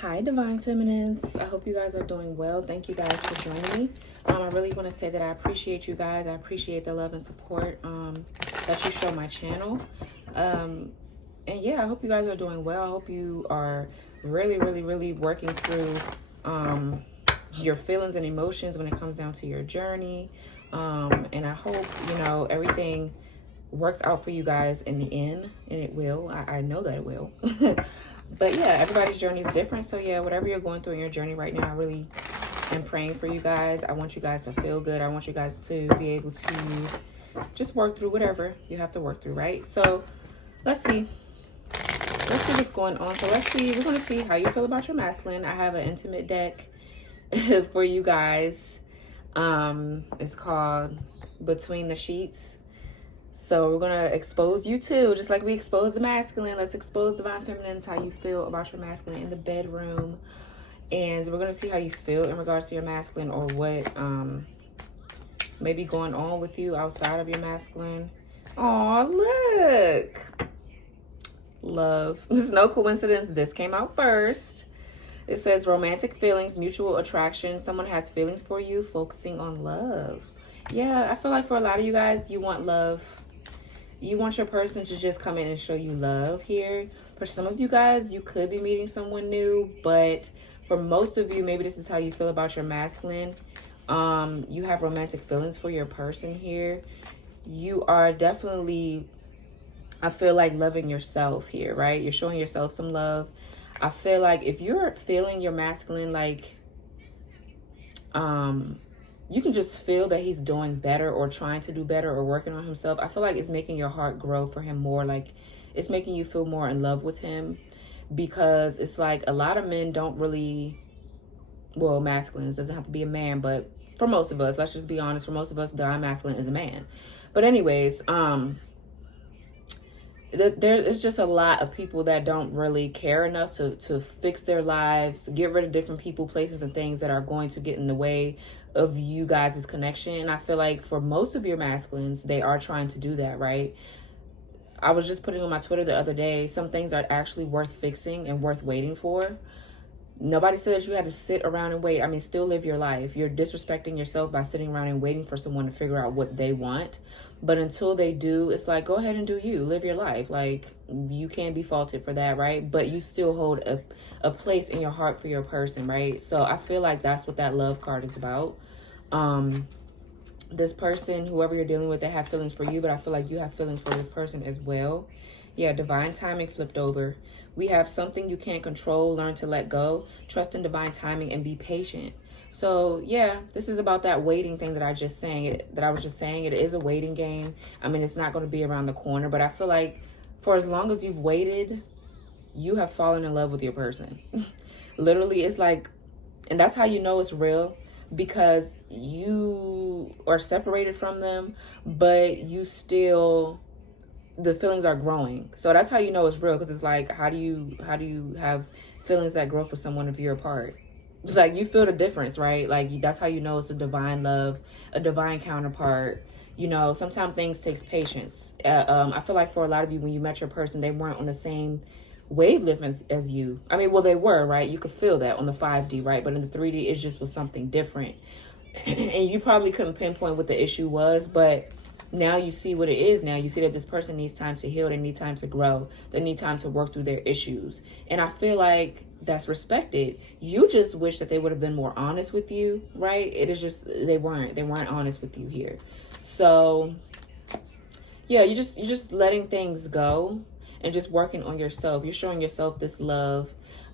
Hi, Divine Feminines. I hope you guys are doing well. Thank you guys for joining me. I really want to say that I appreciate you guys. I appreciate the love and support that you show my channel. And yeah, I hope you guys are doing well. I hope you are really working through your feelings and emotions when it comes down to your journey. And I hope, everything works out for you guys in the end, and it will. I know that it will. But yeah, everybody's journey is different. So yeah, whatever you're going through in your journey right now, I really am praying for you guys. I want you guys to feel good. I want you guys to be able to just work through whatever you have to work through, right? So let's see what's going on. So we're going to see how you feel about your masculine. I have an intimate deck for you guys. It's called Between the Sheets. So we're going to expose you too, just like we expose the masculine. Let's expose Divine Feminines, how you feel about your masculine in the bedroom. And we're going to see how you feel in regards to your masculine, or what may be going on with you outside of your masculine. Oh, look. Love. It's no coincidence this came out first. It says romantic feelings, mutual attraction. Someone has feelings for you, focusing on love. Yeah, I feel like for a lot of you guys, you want love. You want your person to just come in and show you love here. For some of you guys, you could be meeting someone new, but for most of you, maybe this is how you feel about your masculine. You have romantic feelings for your person here. You are definitely, I feel like, loving yourself here, right? You're showing yourself some love. I feel like if you're feeling your masculine, like, you can just feel that he's doing better or trying to do better or working on himself. I feel like it's making your heart grow for him more. Like, it's making you feel more in love with him, because it's like a lot of men don't really, well, masculines, doesn't have to be a man, but for most of us, let's just be honest, for most of us, divine masculine is a man. But anyways, there's just a lot of people that don't really care enough to fix their lives, get rid of different people, places, and things that are going to get in the way of you guys' connection. And I feel like for most of your masculines, they are trying to do that, right? I was just putting on my Twitter the other day, some things are actually worth fixing and worth waiting for. Nobody says you had to sit around and wait. I mean, still live your life. You're disrespecting yourself by sitting around and waiting for someone to figure out what they want. But until they do, it's like, go ahead and do you. Live your life. Like, you can't be faulted for that, right? But you still hold a place in your heart for your person, right? So I feel like that's what that love card is about. This person, whoever you're dealing with, they have feelings for you, but I feel like you have feelings for this person as well. Yeah, divine timing flipped over. We have something you can't control, learn to let go, trust in divine timing, and be patient. So yeah, this is about that waiting thing that I was just saying. It is a waiting game. I mean, it's not going to be around the corner, but I feel like for as long as you've waited, you have fallen in love with your person. Literally, it's like, and that's how you know it's real, because you are separated from them, but you still, the feelings are growing. So that's how you know it's real, because it's like, how do you have feelings that grow for someone if you're apart? Like, you feel the difference, right? Like, that's how you know it's a divine love, a divine counterpart. Sometimes things takes patience. I feel like for a lot of you, when you met your person, they weren't on the same wavelength as you. I mean, well, they were, right? You could feel that on the 5D, right? But in the 3D, it just was something different. And you probably couldn't pinpoint what the issue was, but now you see what it is. Now you see that this person needs time to heal. They need time to grow. They need time to work through their issues. And I feel like that's respected. You just wish that they would have been more honest with you, right? It is just, they weren't honest with you here. So yeah, you're just letting things go and just working on yourself. You're showing yourself this love.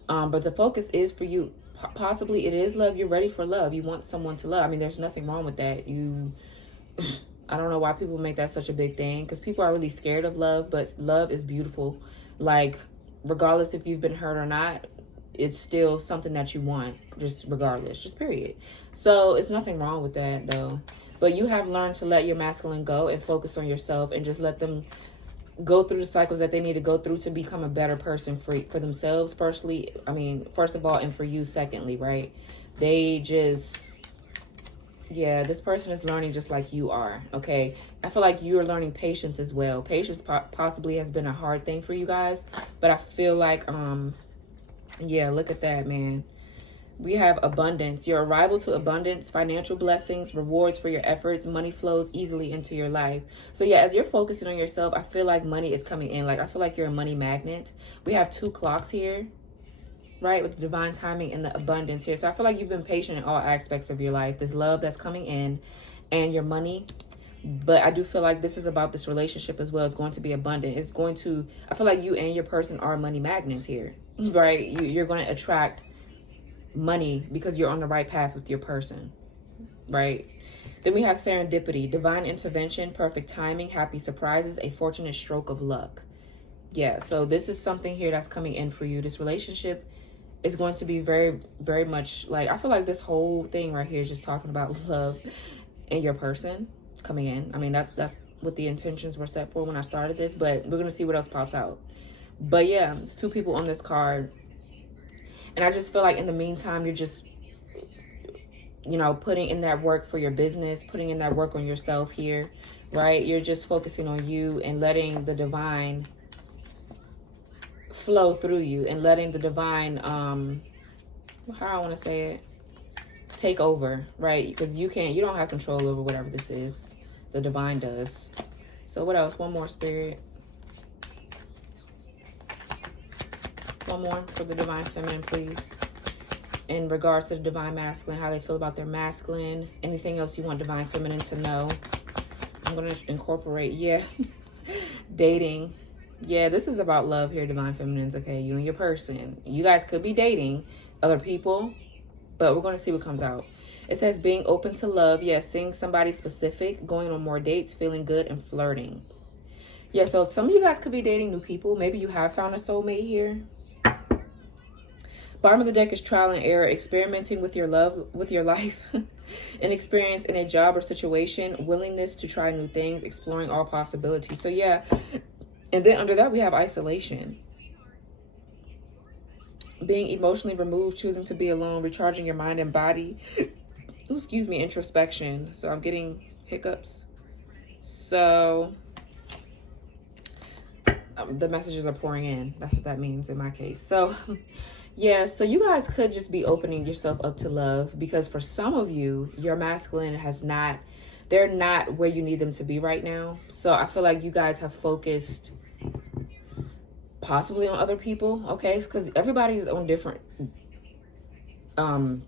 But the focus is for you. Possibly it is love. You're ready for love. You want someone to love. I mean, there's nothing wrong with that. I don't know why people make that such a big thing, because people are really scared of love, but love is beautiful. Like, regardless if you've been hurt or not, it's still something that you want, just regardless, just period. So it's nothing wrong with that, though. But you have learned to let your masculine go and focus on yourself, and just let them go through the cycles that they need to go through to become a better person for themselves, first of all, and for you, secondly, right? They just, yeah, this person is learning just like you are, okay? I feel like you're learning patience as well. Patience possibly has been a hard thing for you guys, but I feel like Yeah, look at that, man. We have abundance. Your arrival to abundance, financial blessings, rewards for your efforts, money flows easily into your life. So yeah, as you're focusing on yourself, I feel like money is coming in. Like, I feel like you're a money magnet. We have 2 clocks here, right? With the divine timing and the abundance here. So I feel like you've been patient in all aspects of your life. There's love that's coming in and your money. But I do feel like this is about this relationship as well. It's going to be abundant. It's going to, I feel like you and your person are money magnets here, right? You're going to attract money because you're on the right path with your person, right? Then we have serendipity, divine intervention, perfect timing, happy surprises, a fortunate stroke of luck. Yeah, so this is something here that's coming in for you. This relationship is going to be very, very much like, I feel like this whole thing right here is just talking about love and your person coming in. I mean, that's what the intentions were set for when I started this, but we're going to see what else pops out. But yeah, there's 2 people on this card. And I just feel like in the meantime, you're just, you know, putting in that work for your business, putting in that work on yourself here, right? You're just focusing on you and letting the divine flow through you and letting the divine, how I want to say it, take over, right? Because you don't have control over whatever this is. The divine does. So what else? One more, Spirit. One more for the divine feminine, please. In regards to the divine masculine, how they feel about their masculine. Anything else you want divine feminine to know? I'm going to incorporate, yeah, dating. Yeah, this is about love here, divine feminines, okay? You and your person. You guys could be dating other people, but we're going to see what comes out. It says being open to love. Yeah, seeing somebody specific, going on more dates, feeling good, and flirting. Yeah, so some of you guys could be dating new people. Maybe you have found a soulmate here. Bottom of the deck is trial and error, experimenting with your love, with your life, an experience in a job or situation, willingness to try new things, exploring all possibilities. So yeah, and then under that we have isolation. Being emotionally removed, choosing to be alone, recharging your mind and body. Ooh, excuse me, introspection. So I'm getting hiccups. So the messages are pouring in. That's what that means in my case. So yeah, so you guys could just be opening yourself up to love, because for some of you, your masculine they're not where you need them to be right now. So I feel like you guys have focused possibly on other people, okay? Because everybody's on different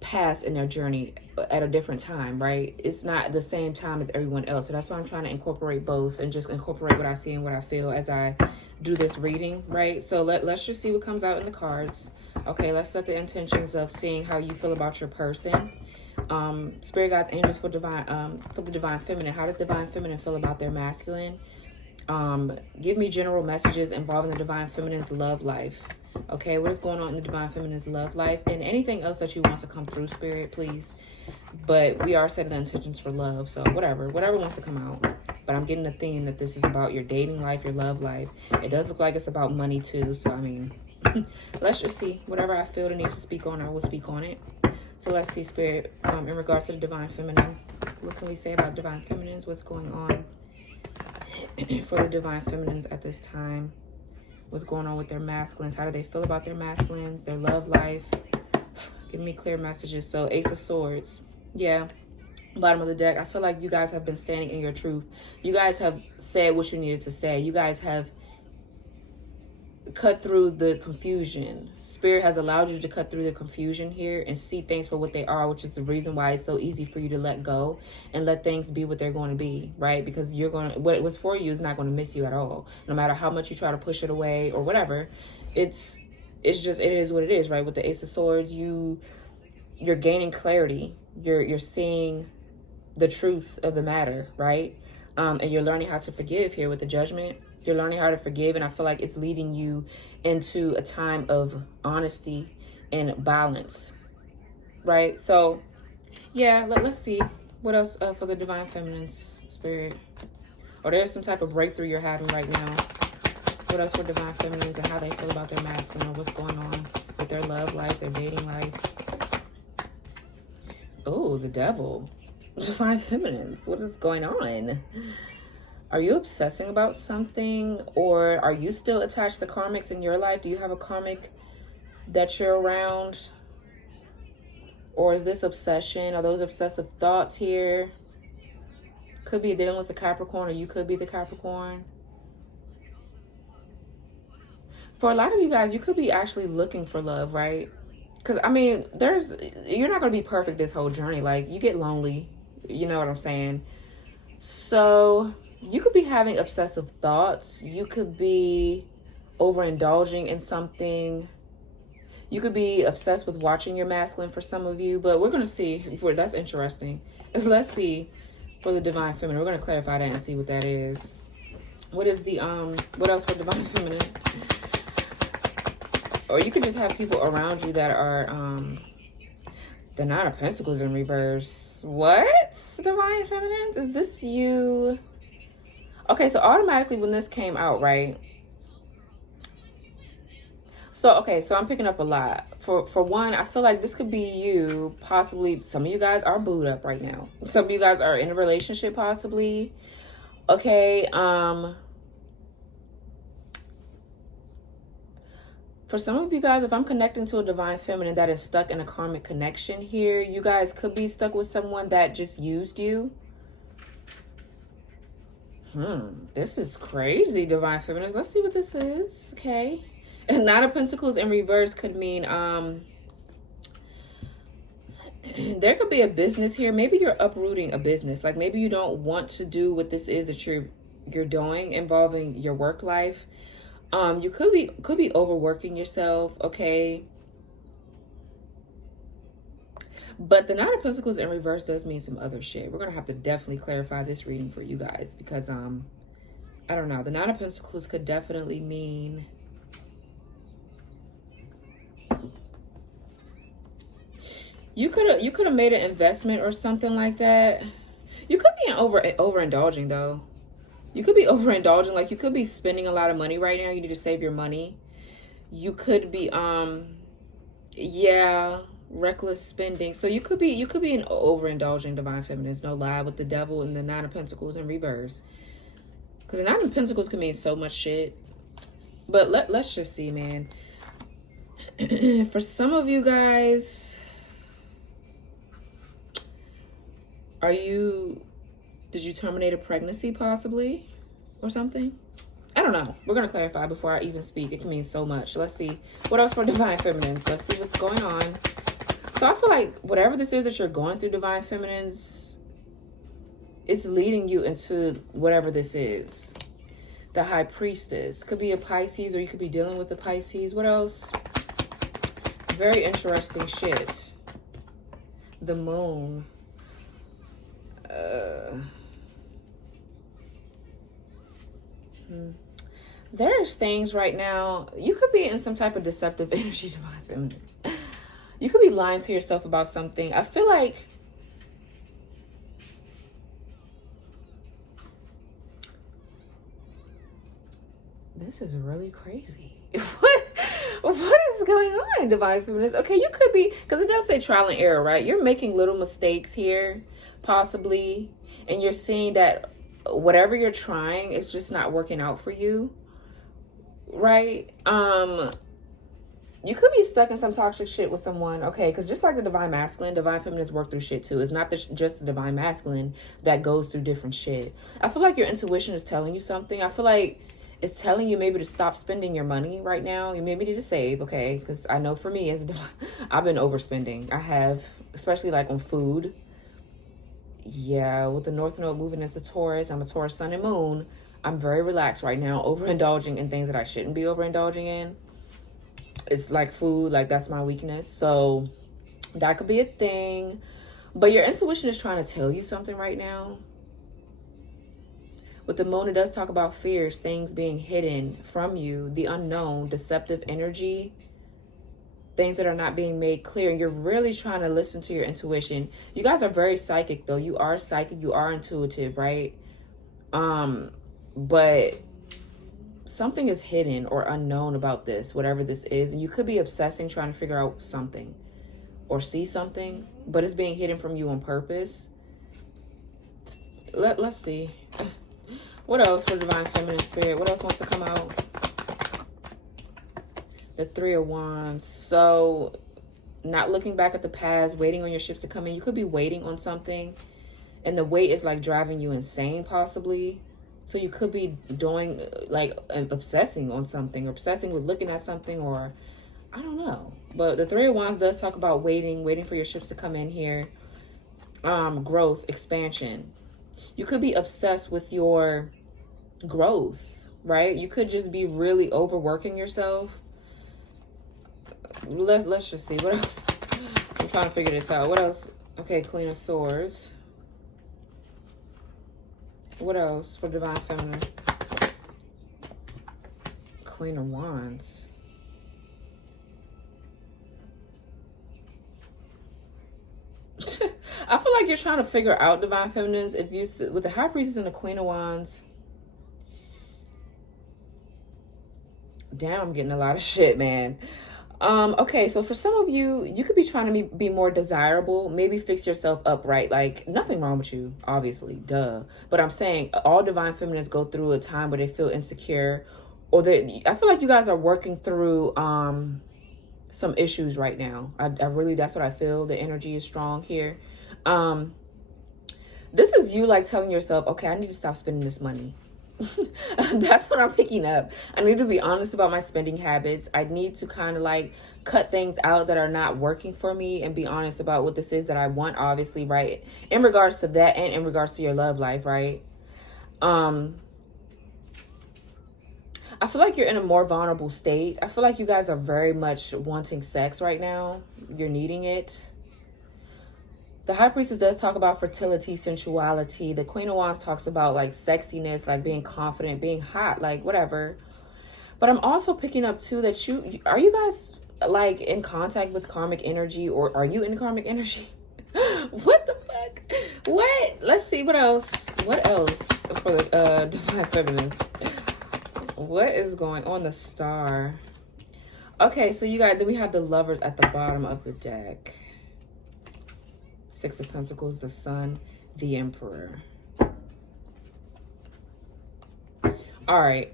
paths in their journey at a different time, right? It's not the same time as everyone else. So that's why I'm trying to incorporate both and just incorporate what I see and what I feel as I do this reading, right? So let's just see what comes out in the cards. Okay, let's set the intentions of seeing how you feel about your person. Spirit guides, angels for the divine feminine. How does divine feminine feel about their masculine? Give me general messages involving the divine feminine's love life. Okay, what is going on in the divine feminine's love life, and anything else that you want to come through, Spirit, please. But we are setting the intentions for love, so whatever wants to come out. But I'm getting the theme that this is about your dating life, your love life. It does look like it's about money too, so I mean, let's just see. Whatever I feel the need to speak on, I will speak on it. So let's see, Spirit, in regards to the divine feminine, what can we say about divine feminines? What's going on for the divine feminines at this time? What's going on with their masculines? How do they feel about their masculines, their love life? Give me clear messages. So Ace of Swords. Yeah. Bottom of the deck. I feel like you guys have been standing in your truth. You guys have said what you needed to say. You guys have cut through the confusion. Spirit has allowed you to cut through the confusion here and see things for what they are, which is the reason why it's so easy for you to let go and let things be what they're going to be, right? Because what was for you is not going to miss you at all. No matter how much you try to push it away or whatever, it is what it is, right? With the Ace of Swords, you're gaining clarity. You're seeing the truth of the matter, right? And you're learning how to forgive here with the Judgment. You're learning how to forgive, and I feel like it's leading you into a time of honesty and balance, right? So, yeah, let's see. What else for the divine feminine's, Spirit? Or there's some type of breakthrough you're having right now. What else for divine feminines and how they feel about their masculine, or what's going on with their love life, their dating life? Oh, the Devil. Divine feminines, what is going on? Are you obsessing about something, or are you still attached to karmics in your life? Do you have a karmic that you're around? Or is this obsession? Are those obsessive thoughts here? Could be dealing with the Capricorn, or you could be the Capricorn. For a lot of you guys, you could be actually looking for love, right? Because, I mean, you're not going to be perfect this whole journey. Like, you get lonely. You know what I'm saying? So, you could be having obsessive thoughts. You could be overindulging in something. You could be obsessed with watching your masculine for some of you. But we're going to see. That's interesting. Let's see for the divine feminine. We're going to clarify that and see what that is. What is the, what else for divine feminine? Or you could just have people around you that are, the Nine of Pentacles in reverse. What? Divine feminine? Is this you? Okay, so automatically when this came out, right? So, okay, so I'm picking up a lot. For one, I feel like this could be you. Possibly, some of you guys are booed up right now. Some of you guys are in a relationship, possibly. Okay, for some of you guys, if I'm connecting to a divine feminine that is stuck in a karmic connection here, you guys could be stuck with someone that just used you. This is crazy, divine feminines. Let's see what this is. Okay. And Nine of Pentacles in reverse could mean there could be a business here. Maybe you're uprooting a business. Like maybe you don't want to do what this is that you're doing involving your work life. You could be overworking yourself, okay? But the Nine of Pentacles in reverse does mean some other shit. We're gonna have to definitely clarify this reading for you guys because I don't know. The Nine of Pentacles could definitely mean you could have made an investment or something like that. You could be overindulging though. You could be overindulging, like you could be spending a lot of money right now. You need to save your money. You could be, reckless spending. So you could be an overindulging divine feminine. No lie, with the Devil and the Nine of Pentacles in reverse. Because the Nine of Pentacles can mean so much shit. But let's just see, man. For some of you guys, did you terminate a pregnancy possibly or something? I don't know. We're going to clarify before I even speak. It can mean so much. Let's see. What else for divine feminines? Let's see what's going on. So I feel like whatever this is that you're going through, divine feminines, it's leading you into whatever this is. The High Priestess. Could be a Pisces, or you could be dealing with the Pisces. What else? Very interesting shit. The Moon. There's things right now. You could be in some type of deceptive energy, divine feminines. You could be lying to yourself about something. I feel like this is really crazy. What is going on, divine feminines? Okay, you could be, because it does say trial and error, right? You're making little mistakes here, possibly, and you're seeing that whatever you're trying, it's just not working out for you, right? You could be stuck in some toxic shit with someone, okay? Because just like the divine masculine, divine feminines work through shit too. It's not just the divine masculine that goes through different shit. I feel like your intuition is telling you something. I feel like it's telling you maybe to stop spending your money right now. You maybe need to save, okay? Because I know for me, I've been overspending. I have, especially like on food. Yeah, with the North Node moving into Taurus, I'm a Taurus sun and moon. I'm very relaxed right now, overindulging in things that I shouldn't be overindulging in. It's like food, like that's my weakness. So that could be a thing. But your intuition is trying to tell you something right now. With the moon, it does talk about fears, things being hidden from you, the unknown, deceptive energy, things that are not being made clear. And you're really trying to listen to your intuition. You guys are very psychic, though. You are psychic. You are intuitive, right? But something is hidden or unknown about this, whatever this is. And you could be obsessing, trying to figure out something or see something, but it's being hidden from you on purpose. Let's see. What else for divine feminine spirit? What else wants to come out? The Three of Wands. So not looking back at the past, waiting on your ships to come in. You could be waiting on something and the wait is like driving you insane possibly. So you could be doing like obsessing on something, or obsessing with looking at something, or I don't know. But the Three of Wands does talk about waiting for your ships to come in here. Growth, expansion. You could be obsessed with your growth, right? You could just be really overworking yourself. Let's just see what else. I'm trying to figure this out. What else? Okay, Queen of Swords. What else for Divine Feminine? Queen of Wands. I feel like you're trying to figure out Divine Feminines. If you, with the High Priestess and the Queen of Wands. Damn, I'm getting a lot of shit, man. Okay, so for some of you, you could be trying to be more desirable. Maybe fix yourself up, right? Like, nothing wrong with you, obviously, duh. But I'm saying all Divine Feminines go through a time where they feel insecure, or I feel like you guys are working through some issues right now. I really, that's what I feel. The energy is strong here. This is you like telling yourself, okay, I need to stop spending this money. That's what I'm picking up. I need to be honest about my spending habits. I need to kind of like cut things out that are not working for me and be honest about what this is that I want, obviously, right? In regards to that and in regards to your love life, right? I feel like you're in a more vulnerable state. I feel like you guys are very much wanting sex right now. You're needing it. The High Priestess does talk about fertility, sensuality. The Queen of Wands talks about like sexiness, like being confident, being hot, like whatever. But I'm also picking up too that are you guys like in contact with karmic energy, or are you in karmic energy? What the fuck? What? Let's see what else. What else for the Divine Feminines? What is going on? The Star. Okay, so you guys, then we have the Lovers at the bottom of the deck. Six of Pentacles, the Sun, the Emperor. All right.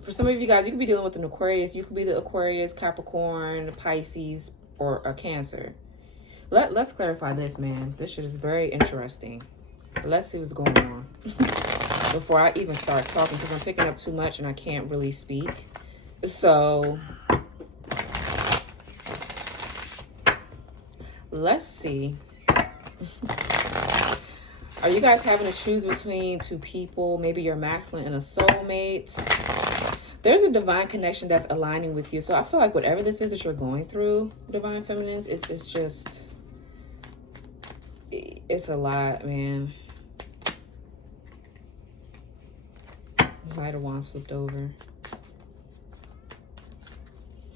For some of you guys, you could be dealing with an Aquarius. You could be the Aquarius, Capricorn, Pisces, or a Cancer. Let's clarify this, man. This shit is very interesting. Let's see what's going on before I even start talking, because I'm picking up too much and I can't really speak. So let's see. Are you guys having to choose between two people? Maybe you're masculine and a soulmate. There's a divine connection that's aligning with you. So I feel like whatever this is that you're going through, Divine Feminines, it's just, it's a lot, man. Knight of Wands flipped over.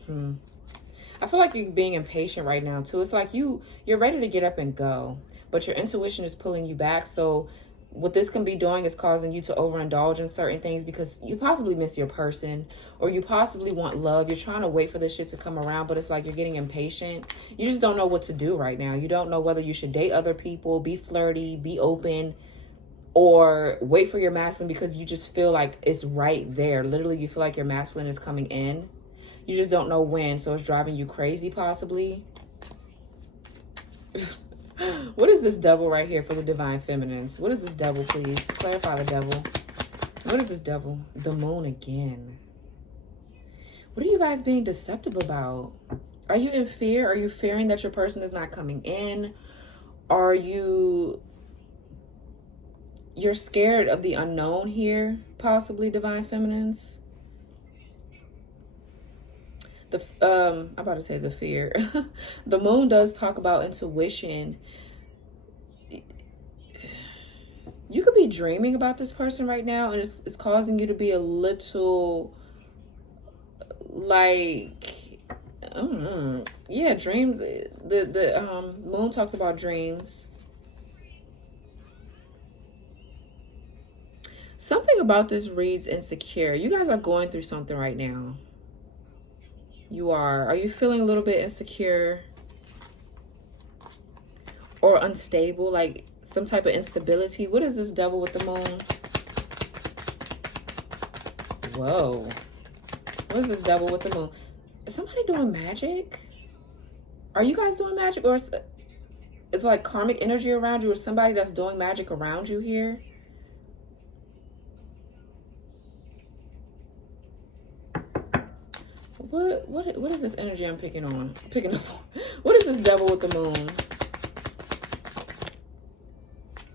I feel like you're being impatient right now too. It's like you're ready to get up and go, but your intuition is pulling you back. So what this can be doing is causing you to overindulge in certain things because you possibly miss your person, or you possibly want love. You're trying to wait for this shit to come around, but it's like you're getting impatient. You just don't know what to do right now. You don't know whether you should date other people, be flirty, be open, or wait for your masculine because you just feel like it's right there. Literally, you feel like your masculine is coming in. You just don't know when, so it's driving you crazy possibly. What is this Devil right here for the Divine Feminines? What is this Devil, please? Clarify the Devil. What is this Devil? The Moon again. What are you guys being deceptive about? Are you in fear? Are you fearing that your person is not coming in? Are you're scared of the unknown here, possibly, Divine Feminines? I'm about to say the fear. The Moon does talk about intuition. You could be dreaming about this person right now, and it's causing you to be a little like, I don't know. Yeah, dreams. The Moon talks about dreams. Something about this reads insecure. You guys are going through something right now. You are you feeling a little bit insecure or unstable, like some type of instability? What is this Devil with the Moon? Whoa. What is this Devil with the Moon? Is somebody doing magic? Are you guys doing magic? Or it's like karmic energy around you, or somebody that's doing magic around you here? What is this energy I'm picking up on? What is this devil with the moon?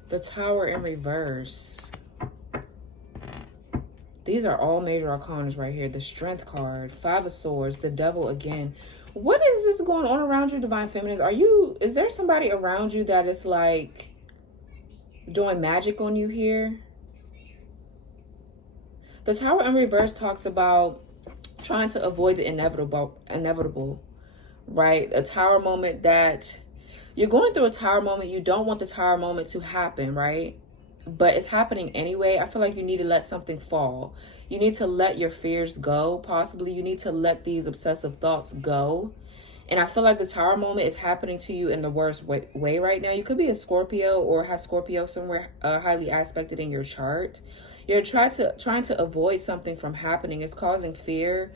The Tower in reverse. These are all major arcanas right here. The Strength card, Five of Swords, the Devil again. What is this going on around you, Divine Feminines? Is there somebody around you that is like doing magic on you here? The Tower in reverse talks about trying to avoid the inevitable, right? A tower moment that you're going through a tower moment. You don't want the tower moment to happen, right? But it's happening anyway. I feel like you need to let something fall. You need to let your fears go, possibly. You need to let these obsessive thoughts go. And I feel like the tower moment is happening to you in the worst way right now. You could be a Scorpio or have Scorpio somewhere highly aspected in your chart. You're trying to avoid something from happening. It's causing fear.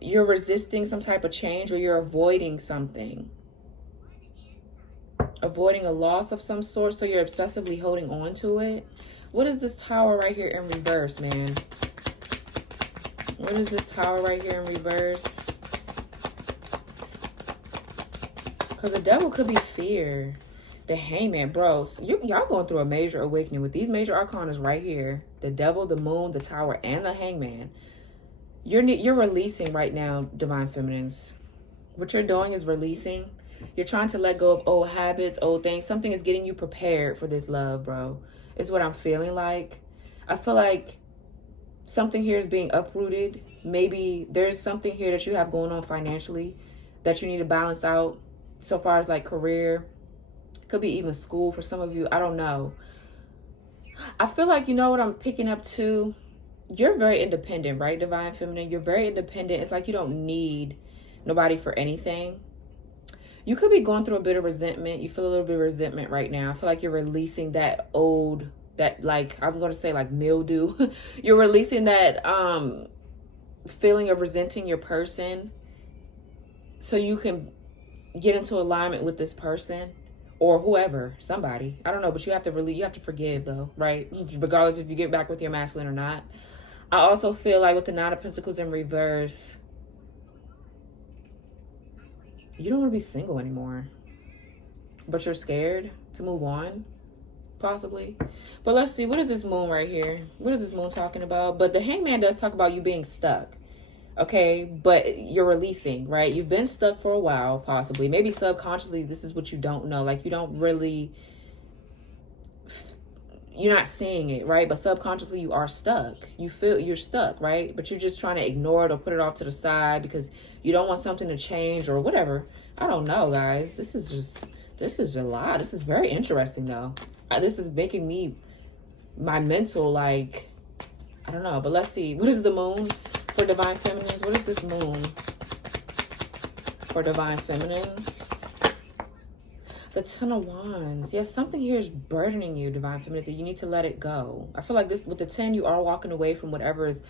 You're resisting some type of change, or you're avoiding something. Avoiding a loss of some sort, so you're obsessively holding on to it. What is this Tower right here in reverse, man? What is this Tower right here in reverse? Because the devil could be fear. The Hangman, bro. Y'all going through a major awakening with these major arcanas right here. The devil, the moon, the Tower, and the Hangman. You're releasing right now, Divine Feminines. What you're doing is releasing. You're trying to let go of old habits, old things. Something is getting you prepared for this love, bro. Is what I'm feeling like. I feel like something here is being uprooted. Maybe there's something here that you have going on financially that you need to balance out. So far as like career. Could be even school for some of you. I don't know. I feel like, you know what I'm picking up too? You're very independent, right, Divine Feminine? You're very independent. It's like you don't need nobody for anything. You could be going through a bit of resentment. You feel a little bit of resentment right now. I feel like you're releasing that old, that like, I'm going to say like mildew. You're releasing that feeling of resenting your person so you can get into alignment with this person. Or whoever, somebody. I don't know, but you have to forgive though, right? Regardless if you get back with your masculine or not. I also feel like with the Nine of Pentacles in reverse, you don't want to be single anymore. But you're scared to move on, possibly. But let's see, what is this moon right here? What is this moon talking about? But the Hangman does talk about you being stuck. Okay, but you're releasing, right? You've been stuck for a while, possibly. Maybe subconsciously, this is what you don't know. Like, you don't really, you're not seeing it, right? But subconsciously, you are stuck. You feel you're stuck, right? But you're just trying to ignore it or put it off to the side because you don't want something to change or whatever. I don't know, guys. This is a lot. This is very interesting, though. This is making me, my mental, like, I don't know. But let's see. What is the moon? For Divine Feminines, what is this moon for Divine Feminines? The Ten of Wands. Yes, something here is burdening you, Divine Feminines. You need to let it go. I feel like this with the 10, you are walking away from whatever is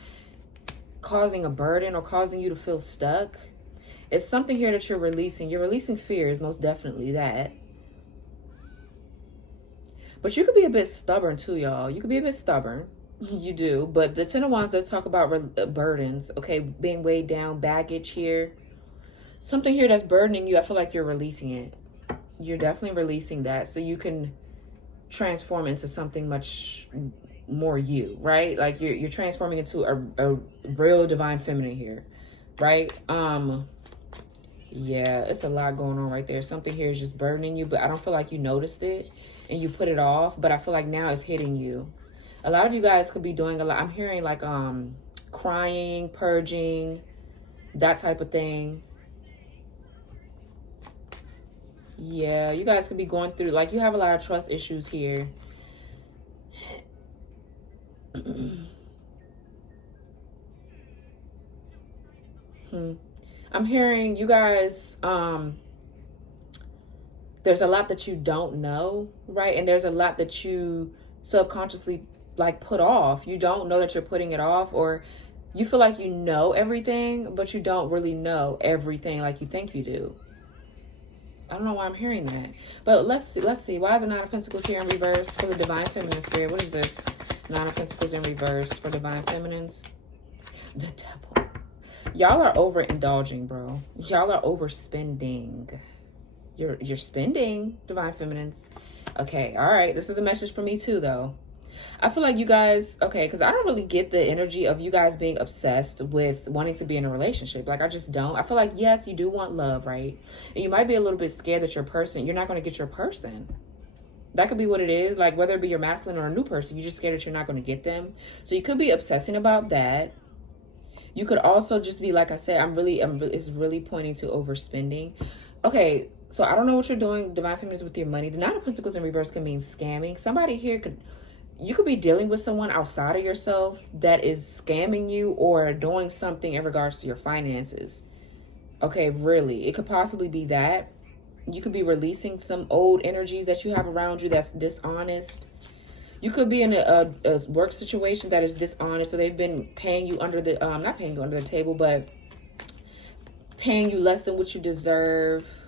causing a burden or causing you to feel stuck. It's something here that you're releasing. You're releasing fears, most definitely that. But you could be a bit stubborn too, y'all. You could be a bit stubborn. You do, but the Ten of Wands does talk about burdens, okay? Being weighed down, baggage here. Something here that's burdening you, I feel like you're releasing it. You're definitely releasing that so you can transform into something much more you, right? Like you're transforming into a real Divine Feminine here, right? Yeah, it's a lot going on right there. Something here is just burdening you, but I don't feel like you noticed it and you put it off, but I feel like now it's hitting you. A lot of you guys could be doing a lot. I'm hearing like crying, purging, that type of thing. Yeah, you guys could be going through, like you have a lot of trust issues here. I'm hearing you guys, there's a lot that you don't know, right? And there's a lot that you subconsciously like put off. You don't know that you're putting it off, or You feel like you know everything, but you don't really know everything like you think you do. I don't know why I'm hearing that. But let's see. Why is the Nine of Pentacles here in reverse for the Divine Feminine Spirit? What is this? Nine of Pentacles in reverse for Divine Feminines. The Devil. Y'all are overindulging, bro. Y'all are overspending. You're spending, Divine Feminines. Okay, all right. This is a message for me too, though. I feel like you guys, okay, because I don't really get the energy of you guys being obsessed with wanting to be in a relationship. Like, I just don't. I feel like, yes, you do want love, right? And you might be a little bit scared that you're not going to get your person. That could be what it is. Like, whether it be your masculine or a new person, you're just scared that you're not going to get them. So you could be obsessing about that. You could also just be, like I said, it's really pointing to overspending. Okay, so I don't know what you're doing, Divine Feminines, with your money. The Nine of Pentacles in reverse can mean scamming. Somebody here you could be dealing with someone outside of yourself that is scamming you or doing something in regards to your finances. Okay, really. It could possibly be that. You could be releasing some old energies that you have around you that's dishonest. You could be in a work situation that is dishonest. So they've been paying you under the, not paying you under the table, but paying you less than what you deserve.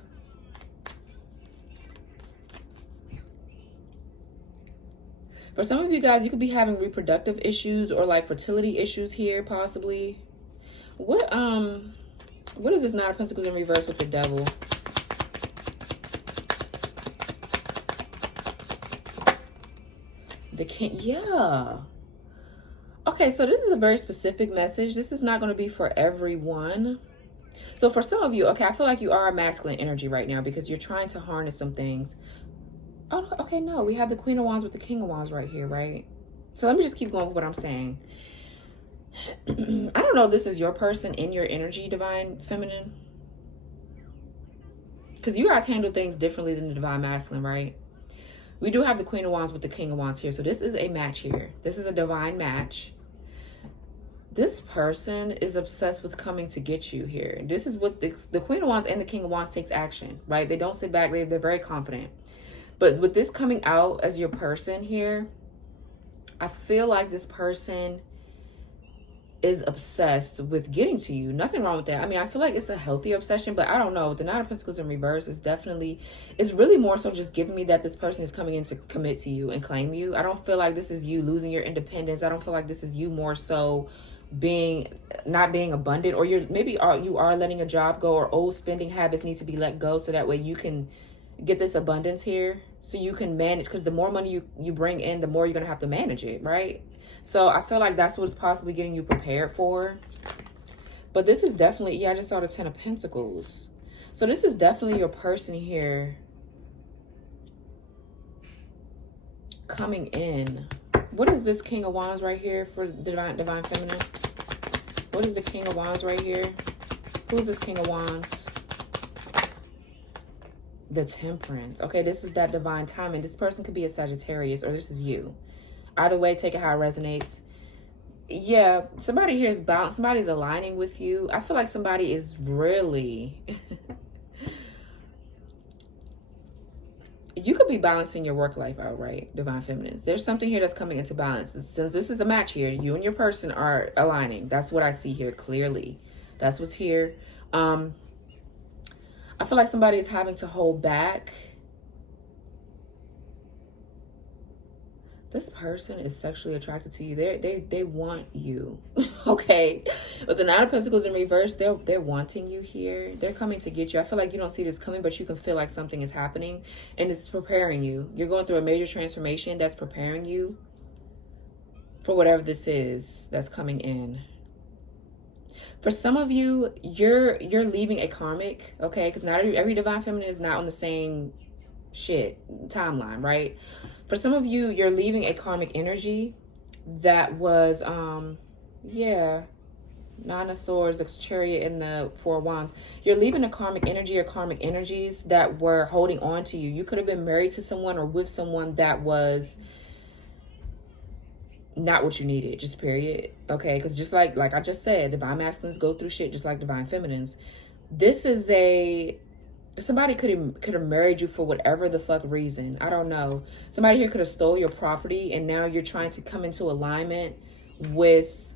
For some of you guys, you could be having reproductive issues or like fertility issues here, possibly. What is this Nine of Pentacles in reverse with the Devil? The King, yeah. Okay, so this is a very specific message. This is not going to be for everyone. So for some of you, okay, I feel like you are a masculine energy right now because you're trying to harness some things. Oh, okay, no. We have the Queen of Wands with the King of Wands right here, right? So let me just keep going with what I'm saying. I don't know if this is your person in your energy, Divine Feminine. Because you guys handle things differently than the Divine Masculine, right? We do have the Queen of Wands with the King of Wands here. So this is a match here. This is a divine match. This person is obsessed with coming to get you here. This is what the Queen of Wands and the King of Wands takes action, right? They don't sit back. They're very confident. But with this coming out as your person here, I feel like this person is obsessed with getting to you. Nothing wrong with that. I mean, I feel like it's a healthy obsession, but I don't know. The Nine of Pentacles in reverse is it's really more so just giving me that this person is coming in to commit to you and claim you. I don't feel like this is you losing your independence. I don't feel like this is you more so not being abundant, or you are letting a job go, or old spending habits need to be let go so that way you can get this abundance here, so you can manage, because the more money you bring in, the more you're gonna have to manage it, right? So I feel like that's what's possibly getting you prepared for. But this is definitely, yeah, I just saw the Ten of Pentacles. So this is definitely your person here coming in. What is this King of Wands right here for Divine Feminine? What is the King of Wands right here? Who is this King of Wands? The Temperance. Okay, this is that divine timing. This person could be a Sagittarius, or this is you. Either way, take it how it resonates. Yeah, somebody here is balanced. Somebody's aligning with you. I feel like somebody is really... You could be balancing your work life out, right, Divine Feminines? There's something here that's coming into balance. Since this is a match here, you and your person are aligning. That's what I see here clearly. That's what's here. I feel like somebody is having to hold back. This person is sexually attracted to you. They want you. Okay. With the Nine of Pentacles in reverse, they're wanting you here. They're coming to get you. I feel like you don't see this coming, but you can feel like something is happening and it's preparing you. You're going through a major transformation that's preparing you for whatever this is that's coming in. For some of you, you're leaving a karmic, okay? Because not every Divine Feminine is not on the same timeline, right? For some of you, you're leaving a karmic energy that was, yeah, Nine of Swords, the Chariot, and the Four of Wands. You're leaving a karmic energy or karmic energies that were holding on to you. You could have been married to someone or with someone that was not what you needed, just period. Okay, because just like I just said, Divine Masculines go through shit just like Divine Feminines. This is somebody could have married you for whatever the fuck reason. I don't know. Somebody here could have stole your property, and now you're trying to come into alignment with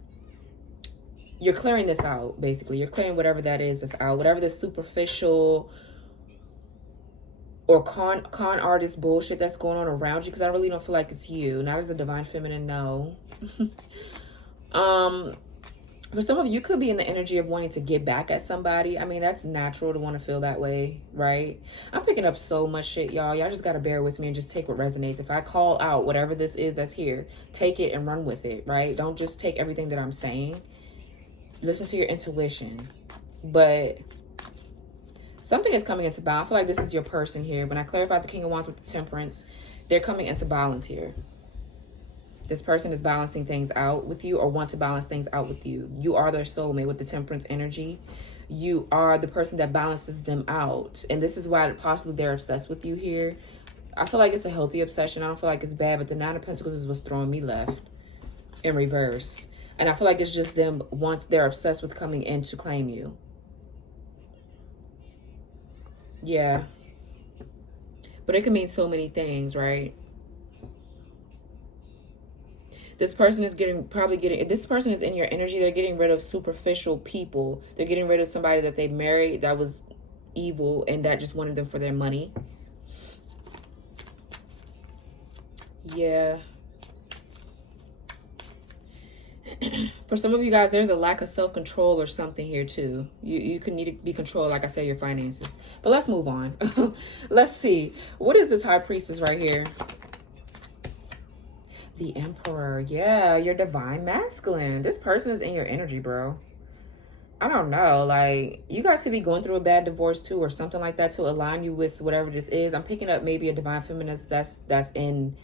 you're clearing this out, basically. You're clearing whatever that is that's out. Whatever this superficial or con artist bullshit that's going on around you, because I really don't feel like it's you. Not as a divine feminine, no. For some of you, could be in the energy of wanting to get back at somebody. I mean, that's natural to want to feel that way, right? I'm picking up so much shit, y'all. Y'all just got to bear with me and just take what resonates. If I call out whatever this is that's here, take it and run with it, right? Don't just take everything that I'm saying. Listen to your intuition. But something is coming into balance. I feel like this is your person here. When I clarified the King of Wands with the Temperance, they're coming into balance here. This person is balancing things out with you or want to balance things out with you. You are their soulmate with the Temperance energy. You are the person that balances them out. And this is why possibly they're obsessed with you here. I feel like it's a healthy obsession. I don't feel like it's bad, but the Nine of Pentacles is what's throwing me left in reverse. And I feel like it's just them once they're obsessed with coming in to claim you. Yeah. But it can mean so many things, right? This person is this person is in your energy. They're getting rid of superficial people. They're getting rid of somebody that they married that was evil and that just wanted them for their money. Yeah. For some of you guys, there's a lack of self-control or something here too. You can need to be controlled, like I said, your finances. But let's move on. Let's see. What is this High Priestess right here? The Emperor. Yeah, your divine masculine. This person is in your energy, bro. I don't know. Like, you guys could be going through a bad divorce too or something like that to align you with whatever this is. I'm picking up maybe a divine feminist that's in...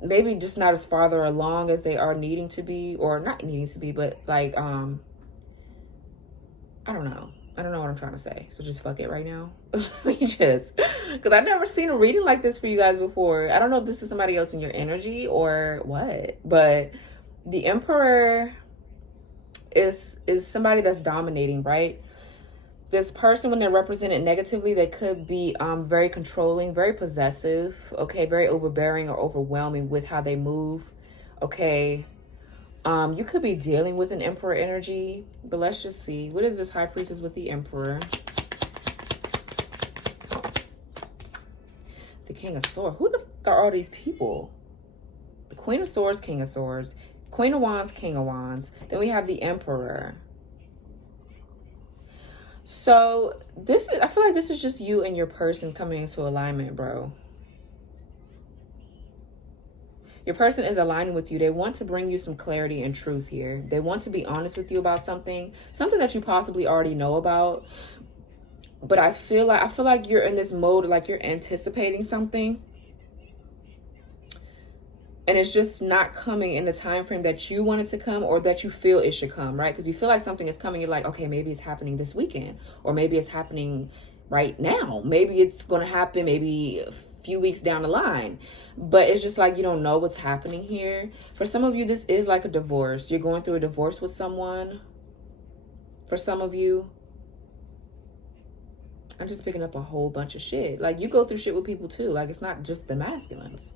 maybe just not as farther along as they are needing to be, or not needing to be, but like, I don't know. I don't know what I'm trying to say. So just fuck it right now. Let me just, because I've never seen a reading like this for you guys before. I don't know if this is somebody else in your energy or what, but the Emperor is somebody that's dominating, right? This person, when they're represented negatively, they could be very controlling, very possessive, okay, very overbearing or overwhelming with how they move, okay. You could be dealing with an Emperor energy, but let's just see. What is this High Priestess with the Emperor? The King of Swords. Who the fuck are all these people? The Queen of Swords, King of Swords. Queen of Wands, King of Wands. Then we have the Emperor. So this is, I feel like this is just you and your person coming into alignment, bro. Your person is aligning with you. They want to bring you some clarity and truth here. They want to be honest with you about something that you possibly already know about. But I feel like you're in this mode, like you're anticipating something. And it's just not coming in the time frame that you want it to come or that you feel it should come, right? Because you feel like something is coming. You're like, okay, maybe it's happening this weekend. Or maybe it's happening right now. Maybe it's going to happen maybe a few weeks down the line. But it's just like you don't know what's happening here. For some of you, this is like a divorce. You're going through a divorce with someone. For some of you. I'm just picking up a whole bunch of shit. Like, you go through shit with people too. Like, it's not just the masculines.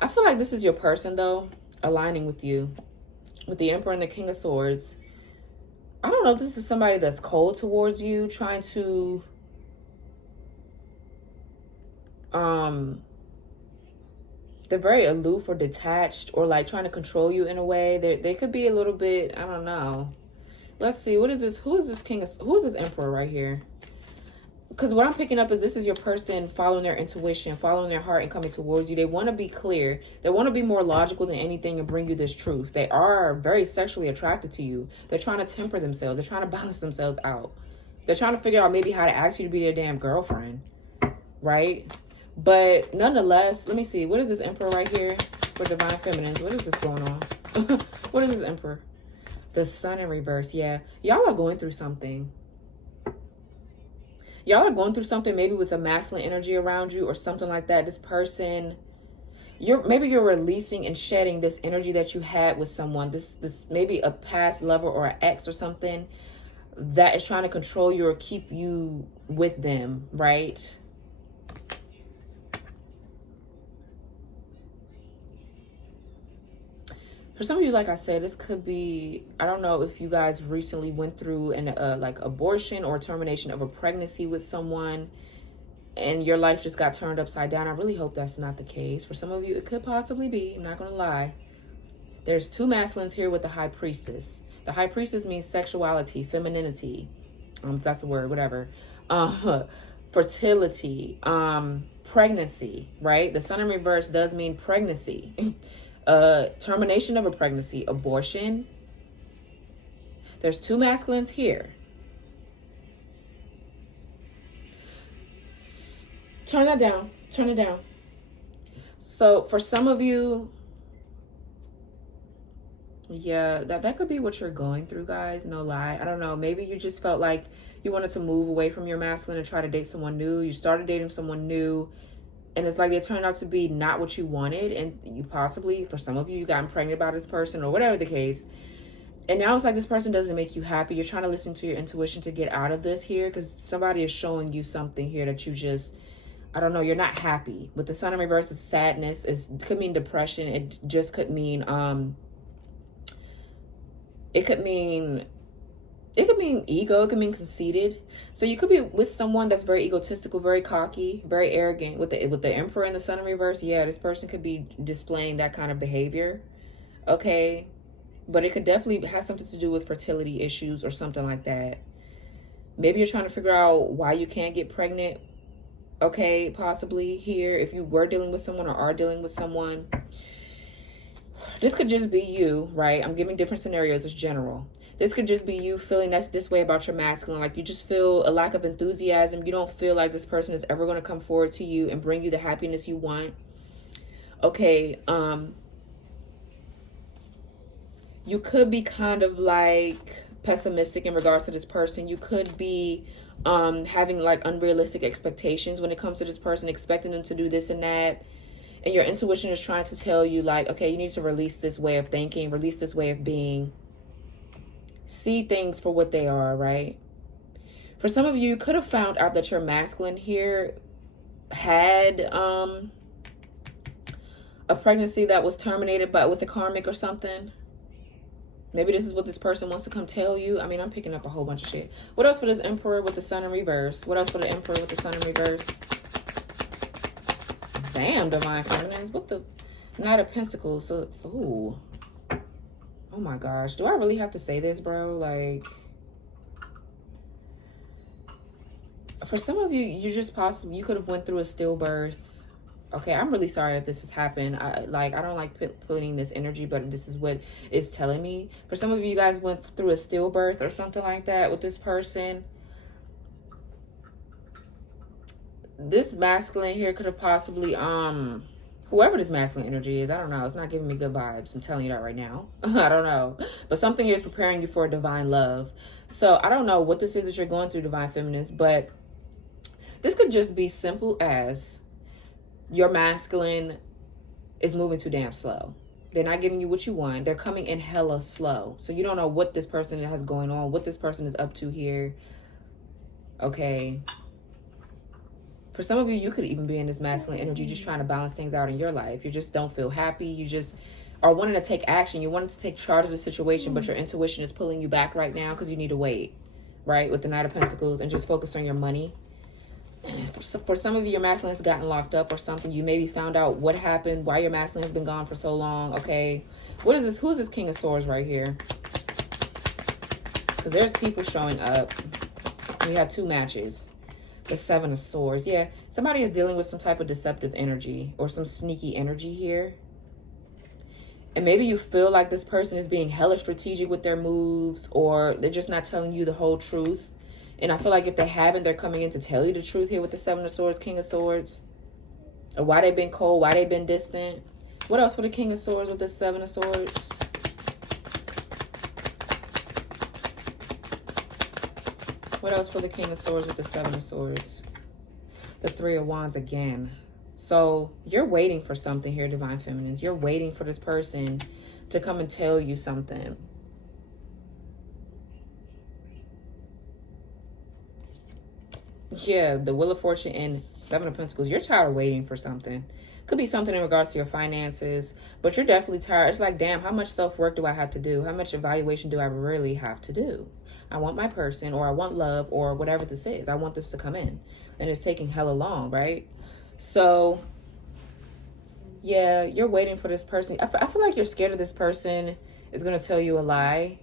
I feel like this is your person, though, aligning with you. With the Emperor and the King of Swords. I don't know if this is somebody that's cold towards you, trying to... they're very aloof or detached, or like trying to control you in a way. They could be a little bit, I don't know. Let's see, what is this? Who is this Emperor right here? Because what I'm picking up is this is your person following their intuition, following their heart, and coming towards you. They want to be clear. They want to be more logical than anything and bring you this truth. They are very sexually attracted to you. They're trying to temper themselves. They're trying to balance themselves out. They're trying to figure out maybe how to ask you to be their damn girlfriend, right? But nonetheless, let me see. What is this Emperor right here for Divine Feminines? What is this going on? What is this Emperor? The Sun in reverse. Yeah. Y'all are going through something. Y'all are going through something maybe with a masculine energy around you or something like that. This person, maybe you're releasing and shedding this energy that you had with someone. This maybe a past lover or an ex or something that is trying to control you or keep you with them, right? For For some of you, like I said, this could be, I don't know if you guys recently went through an like abortion or termination of a pregnancy with someone and your life just got turned upside down. I really hope that's not the case. For some of you, it could possibly be. I'm not going to lie. There's two masculines here with the high priestess. The high priestess means sexuality, femininity. If that's a word, whatever. Fertility, pregnancy, right? The sun in reverse does mean pregnancy. Termination of a pregnancy, abortion. There's two masculines here. Turn that down. Turn it down. So for some of you, yeah, that could be what you're going through, guys. No lie. I don't know. Maybe you just felt like you wanted to move away from your masculine and try to date someone new. You started dating someone new, and it's like it turned out to be not what you wanted. And you possibly, for some of you, you got pregnant by this person or whatever the case. And now it's like this person doesn't make you happy. You're trying to listen to your intuition to get out of this here because somebody is showing you something here that you just, I don't know, you're not happy. With the sun in reverse is sadness. It could mean depression. It just could mean, it could mean ego. It could mean conceited. So you could be with someone that's very egotistical, very cocky, very arrogant. With the emperor and the sun in reverse, yeah, this person could be displaying that kind of behavior. Okay, but it could definitely have something to do with fertility issues or something like that. Maybe you're trying to figure out why you can't get pregnant. Okay, possibly here, if you were dealing with someone or are dealing with someone. This could just be you, right? I'm giving different scenarios. It's general. This could just be you feeling that's this way about your masculine. Like you just feel a lack of enthusiasm. You don't feel like this person is ever going to come forward to you and bring you the happiness you want. Okay. You could be kind of like pessimistic in regards to this person. You could be having like unrealistic expectations when it comes to this person, expecting them to do this and that. And your intuition is trying to tell you like, okay, you need to release this way of thinking, release this way of being. See things for what they are, right? For some of you, you could have found out that your masculine here had a pregnancy that was terminated with a karmic or something. Maybe this is what this person wants to come tell you. I mean, I'm picking up a whole bunch of shit. What else for this emperor with the sun in reverse? What else for the emperor with the sun in reverse? Damn, divine feminines. What the? Knight of Pentacles. So, ooh. Oh my gosh. Do I really have to say this, bro? Like, for some of you, you just possibly, you could have went through a stillbirth. Okay, I'm really sorry if this has happened. I don't like putting this energy, but this is what it's telling me. For some of you guys went through a stillbirth or something like that with this person. This masculine here could have possibly, whoever this masculine energy is, I don't know. It's not giving me good vibes. I'm telling you that right now. I don't know. But something here is preparing you for divine love. So I don't know what this is that you're going through, divine feminines, but this could just be simple as your masculine is moving too damn slow. They're not giving you what you want. They're coming in hella slow. So you don't know what this person has going on, what this person is up to here. Okay. For some of you, you could even be in this masculine energy just trying to balance things out in your life. You just don't feel happy. You just are wanting to take action. You wanted to take charge of the situation, but your intuition is pulling you back right now because you need to wait, right? With the Knight of Pentacles and just focus on your money. So for some of you, your masculine has gotten locked up or something. You maybe found out what happened, why your masculine has been gone for so long. Okay. What is this? Who is this King of Swords right here? Because there's people showing up. You have two matches. The Seven of Swords. Yeah, somebody is dealing with some type of deceptive energy or some sneaky energy here. And maybe you feel like this person is being hella strategic with their moves, or they're just not telling you the whole truth. And I feel like if they haven't, they're coming in to tell you the truth here with the Seven of Swords, King of Swords. Or why they've been cold, why they've been distant. What else for the King of Swords with the Seven of Swords? What else for the King of Swords with the Seven of Swords? The Three of Wands again. So you're waiting for something here, divine feminines. You're waiting for this person to come and tell you something. Yeah, the Wheel of Fortune and Seven of Pentacles. You're tired of waiting for something. Could be something in regards to your finances, but you're definitely tired. It's like, damn, how much self-work do I have to do? How much evaluation do I really have to do? I want my person, or I want love, or whatever this is. I want this to come in. And it's taking hella long, right? So, yeah, you're waiting for this person. I feel like you're scared of this person is going to tell you a lie.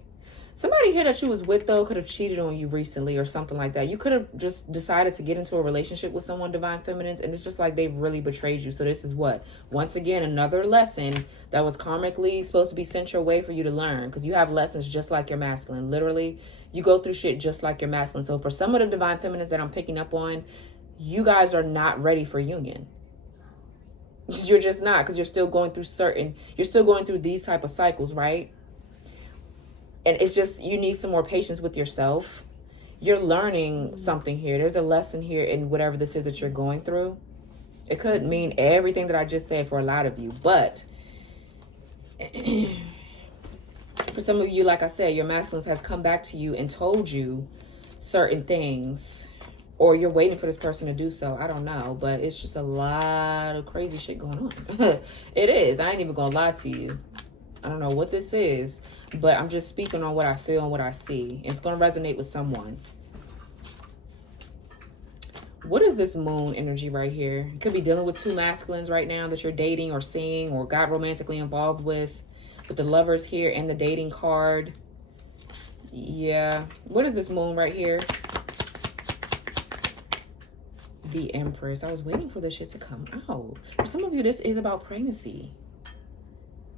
Somebody here that you was with, though, could have cheated on you recently or something like that. You could have just decided to get into a relationship with someone, Divine Feminines, and it's just like they've really betrayed you. So this is what? Once again, another lesson that was karmically supposed to be sent your way for you to learn, because you have lessons just like your masculine. Literally, you go through shit just like your masculine. So for some of the Divine Feminines that I'm picking up on, you guys are not ready for union. You're just not, because you're still going through these type of cycles, right? And it's just, you need some more patience with yourself. You're learning something here. There's a lesson here in whatever this is that you're going through. It could mean everything that I just said for a lot of you. But for some of you, like I said, your masculine has come back to you and told you certain things. Or you're waiting for this person to do so. I don't know. But it's just a lot of crazy shit going on. It is. I ain't even gonna lie to you. I don't know what this is, but I'm just speaking on what I feel and what I see. It's going to resonate with someone. What is this moon energy right here? You could be dealing with two masculines right now that you're dating or seeing or got romantically involved with the lovers here and the dating card. Yeah. What is this moon right here? The Empress. I was waiting for this shit to come out. For some of you, this is about pregnancy.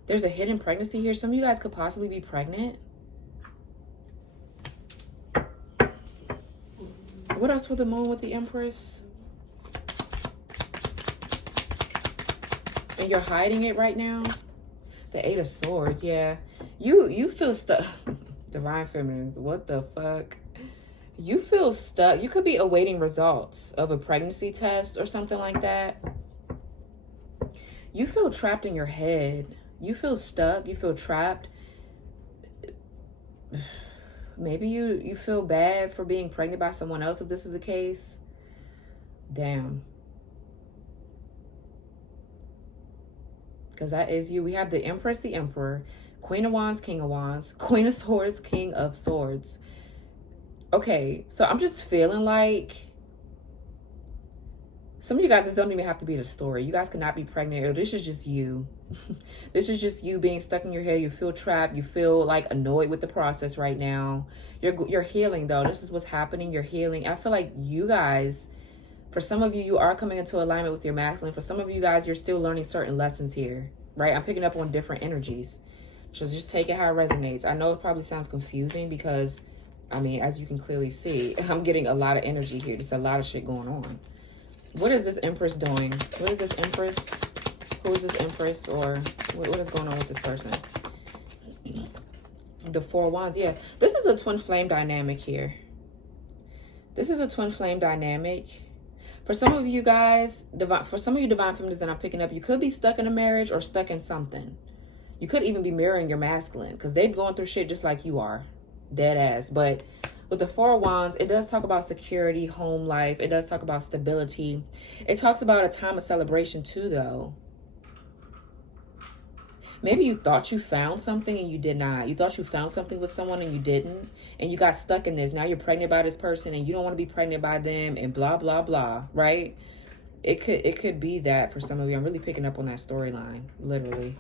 There's a hidden pregnancy here. Some of you guys could possibly be pregnant. What else for the moon with the Empress? And you're hiding it right now? The Eight of Swords, yeah. You feel stuck. Divine Feminines, what the fuck? You feel stuck. You could be awaiting results of a pregnancy test or something like that. You feel trapped in your head. You feel stuck. You feel trapped. Maybe you feel bad for being pregnant by someone else if this is the case. Damn. Because that is you. We have the Empress, the Emperor, Queen of Wands, King of Wands, Queen of Swords, King of Swords. Okay, so I'm just feeling like some of you guys, it don't even have to be the story. You guys cannot be pregnant, or this is just you. This is just you being stuck in your head. You feel trapped. You feel like annoyed with the process right now. You're healing, though. This is what's happening. You're healing. I feel like you guys, for some of you, you are coming into alignment with your masculine. For some of you guys, you're still learning certain lessons here, right? I'm picking up on different energies. So just take it how it resonates. I know it probably sounds confusing because, I mean, as you can clearly see, I'm getting a lot of energy here. There's a lot of shit going on. What is this Empress doing? What is this Empress? Who is this Empress? Or what is going on with this person? The Four of Wands. Yeah, this is a twin flame dynamic here. This is a twin flame dynamic. For some of you guys, for some of you Divine Feminines that I'm picking up, you could be stuck in a marriage or stuck in something. You could even be mirroring your masculine because they're going through shit just like you are. Dead ass. But with the Four of Wands, it does talk about security, home life. It does talk about stability. It talks about a time of celebration too, though. Maybe you thought you found something and you did not. You thought you found something with someone and you didn't. And you got stuck in this. Now you're pregnant by this person and you don't want to be pregnant by them and blah, blah, blah. Right? It could be that for some of you. I'm really picking up on that storyline. Literally.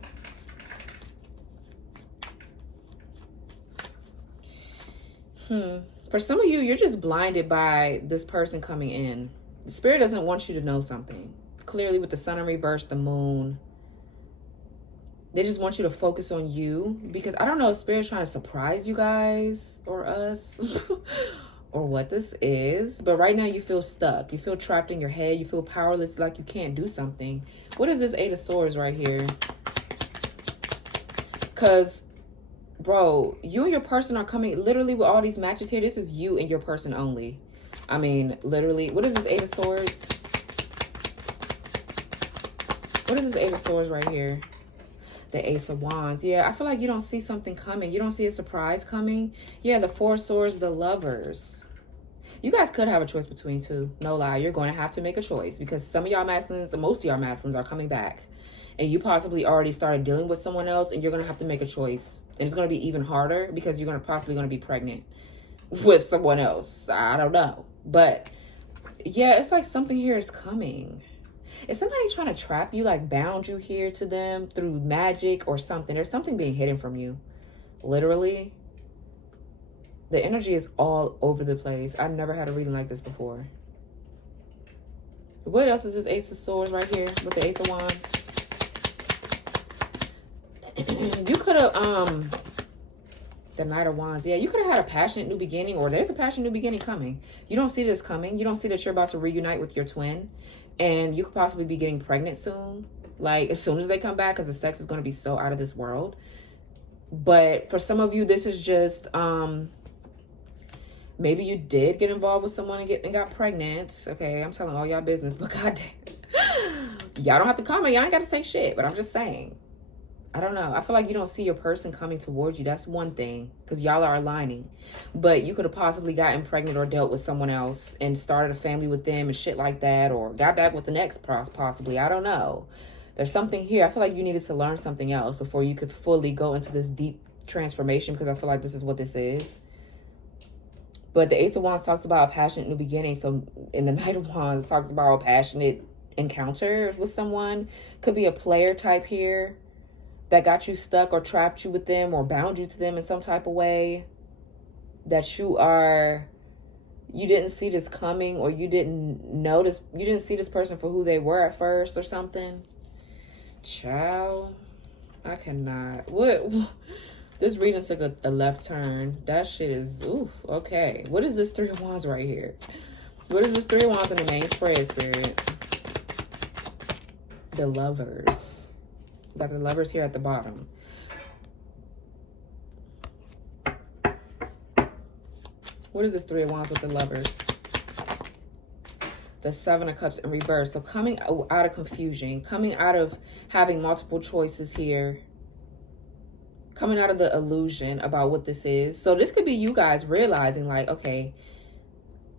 For some of you, you're just blinded by this person coming in. The Spirit doesn't want you to know something. Clearly with the Sun in reverse, the Moon. They just want you to focus on you. Because I don't know if Spirit's trying to surprise you guys or us. Or what this is. But right now you feel stuck. You feel trapped in your head. You feel powerless, like you can't do something. What is this Eight of Swords right here? Because, bro, you and your person are coming literally with all these matches here. This is you and your person only. I mean, literally. What is this Eight of Swords? What is this Eight of Swords right here? The Ace of Wands. Yeah, I feel like you don't see something coming. You don't see a surprise coming. Yeah, the Four of Swords, the Lovers. You guys could have a choice between two. No lie. You're going to have to make a choice because some of y'all masculines, most of y'all masculines are coming back. And you possibly already started dealing with someone else, and you're going to have to make a choice. And it's going to be even harder because you're possibly going to be pregnant with someone else. I don't know. But yeah, it's like something here is coming. Is somebody trying to trap you, like bound you here to them through magic or something? There's something being hidden from you. Literally. The energy is all over the place. I've never had a reading like this before. What else is this Ace of Swords right here with the Ace of Wands? You could have, the Knight of Wands. Yeah, you could have had a passionate new beginning, or there's a passionate new beginning coming. You don't see this coming. You don't see that you're about to reunite with your twin. And you could possibly be getting pregnant soon. Like, as soon as they come back, because the sex is going to be so out of this world. But for some of you, this is just, maybe you did get involved with someone and got pregnant. Okay, I'm telling all y'all business, but goddamn. Y'all don't have to comment. Y'all ain't got to say shit, but I'm just saying. I don't know. I feel like you don't see your person coming towards you. That's one thing, because y'all are aligning. But you could have possibly gotten pregnant or dealt with someone else and started a family with them and shit like that, or got back with the next possibly. I don't know. There's something here. I feel like you needed to learn something else before you could fully go into this deep transformation, because I feel like this is what this is. But the Ace of Wands talks about a passionate new beginning. So in the Knight of Wands, it talks about a passionate encounter with someone. Could be a player type here that got you stuck or trapped you with them or bound you to them in some type of way. That you didn't see this coming, or you didn't notice, you didn't see this person for who they were at first or something. Child, I cannot. What? This reading took a left turn. That shit is, oof, okay. What is this Three of Wands right here? What is this Three of Wands in the main spread, Spirit? The Lovers. We got the Lovers here at the bottom. What is this Three of Wands with the Lovers? The Seven of Cups in reverse. So coming out of confusion, coming out of having multiple choices here, coming out of the illusion about what this is. So this could be you guys realizing like, okay,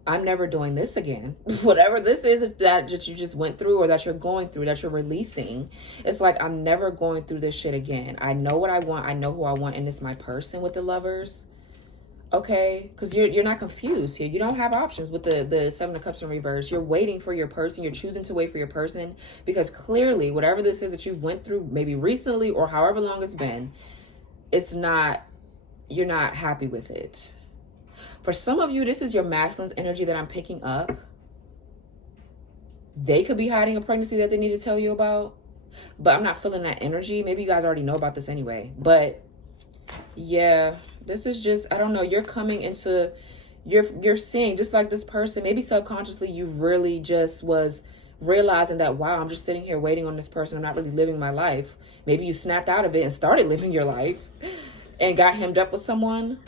I'm never doing this again. Whatever this is that you just went through, or that you're going through, that you're releasing. It's like, I'm never going through this shit again. I know what I want. I know who I want. And it's my person with the Lovers. Okay? Because you're not confused here. You don't have options with the Seven of Cups in reverse. You're waiting for your person. You're choosing to wait for your person. Because clearly, whatever this is that you went through, maybe recently or however long it's been, you're not happy with it. For some of you, this is your masculine's energy that I'm picking up. They could be hiding a pregnancy that they need to tell you about, but I'm not feeling that energy. Maybe you guys already know about this anyway, but yeah, this is just, I don't know. You're coming into, you're seeing, just like this person, maybe subconsciously you really just was realizing that, wow, I'm just sitting here waiting on this person. I'm not really living my life. Maybe you snapped out of it and started living your life and got hemmed up with someone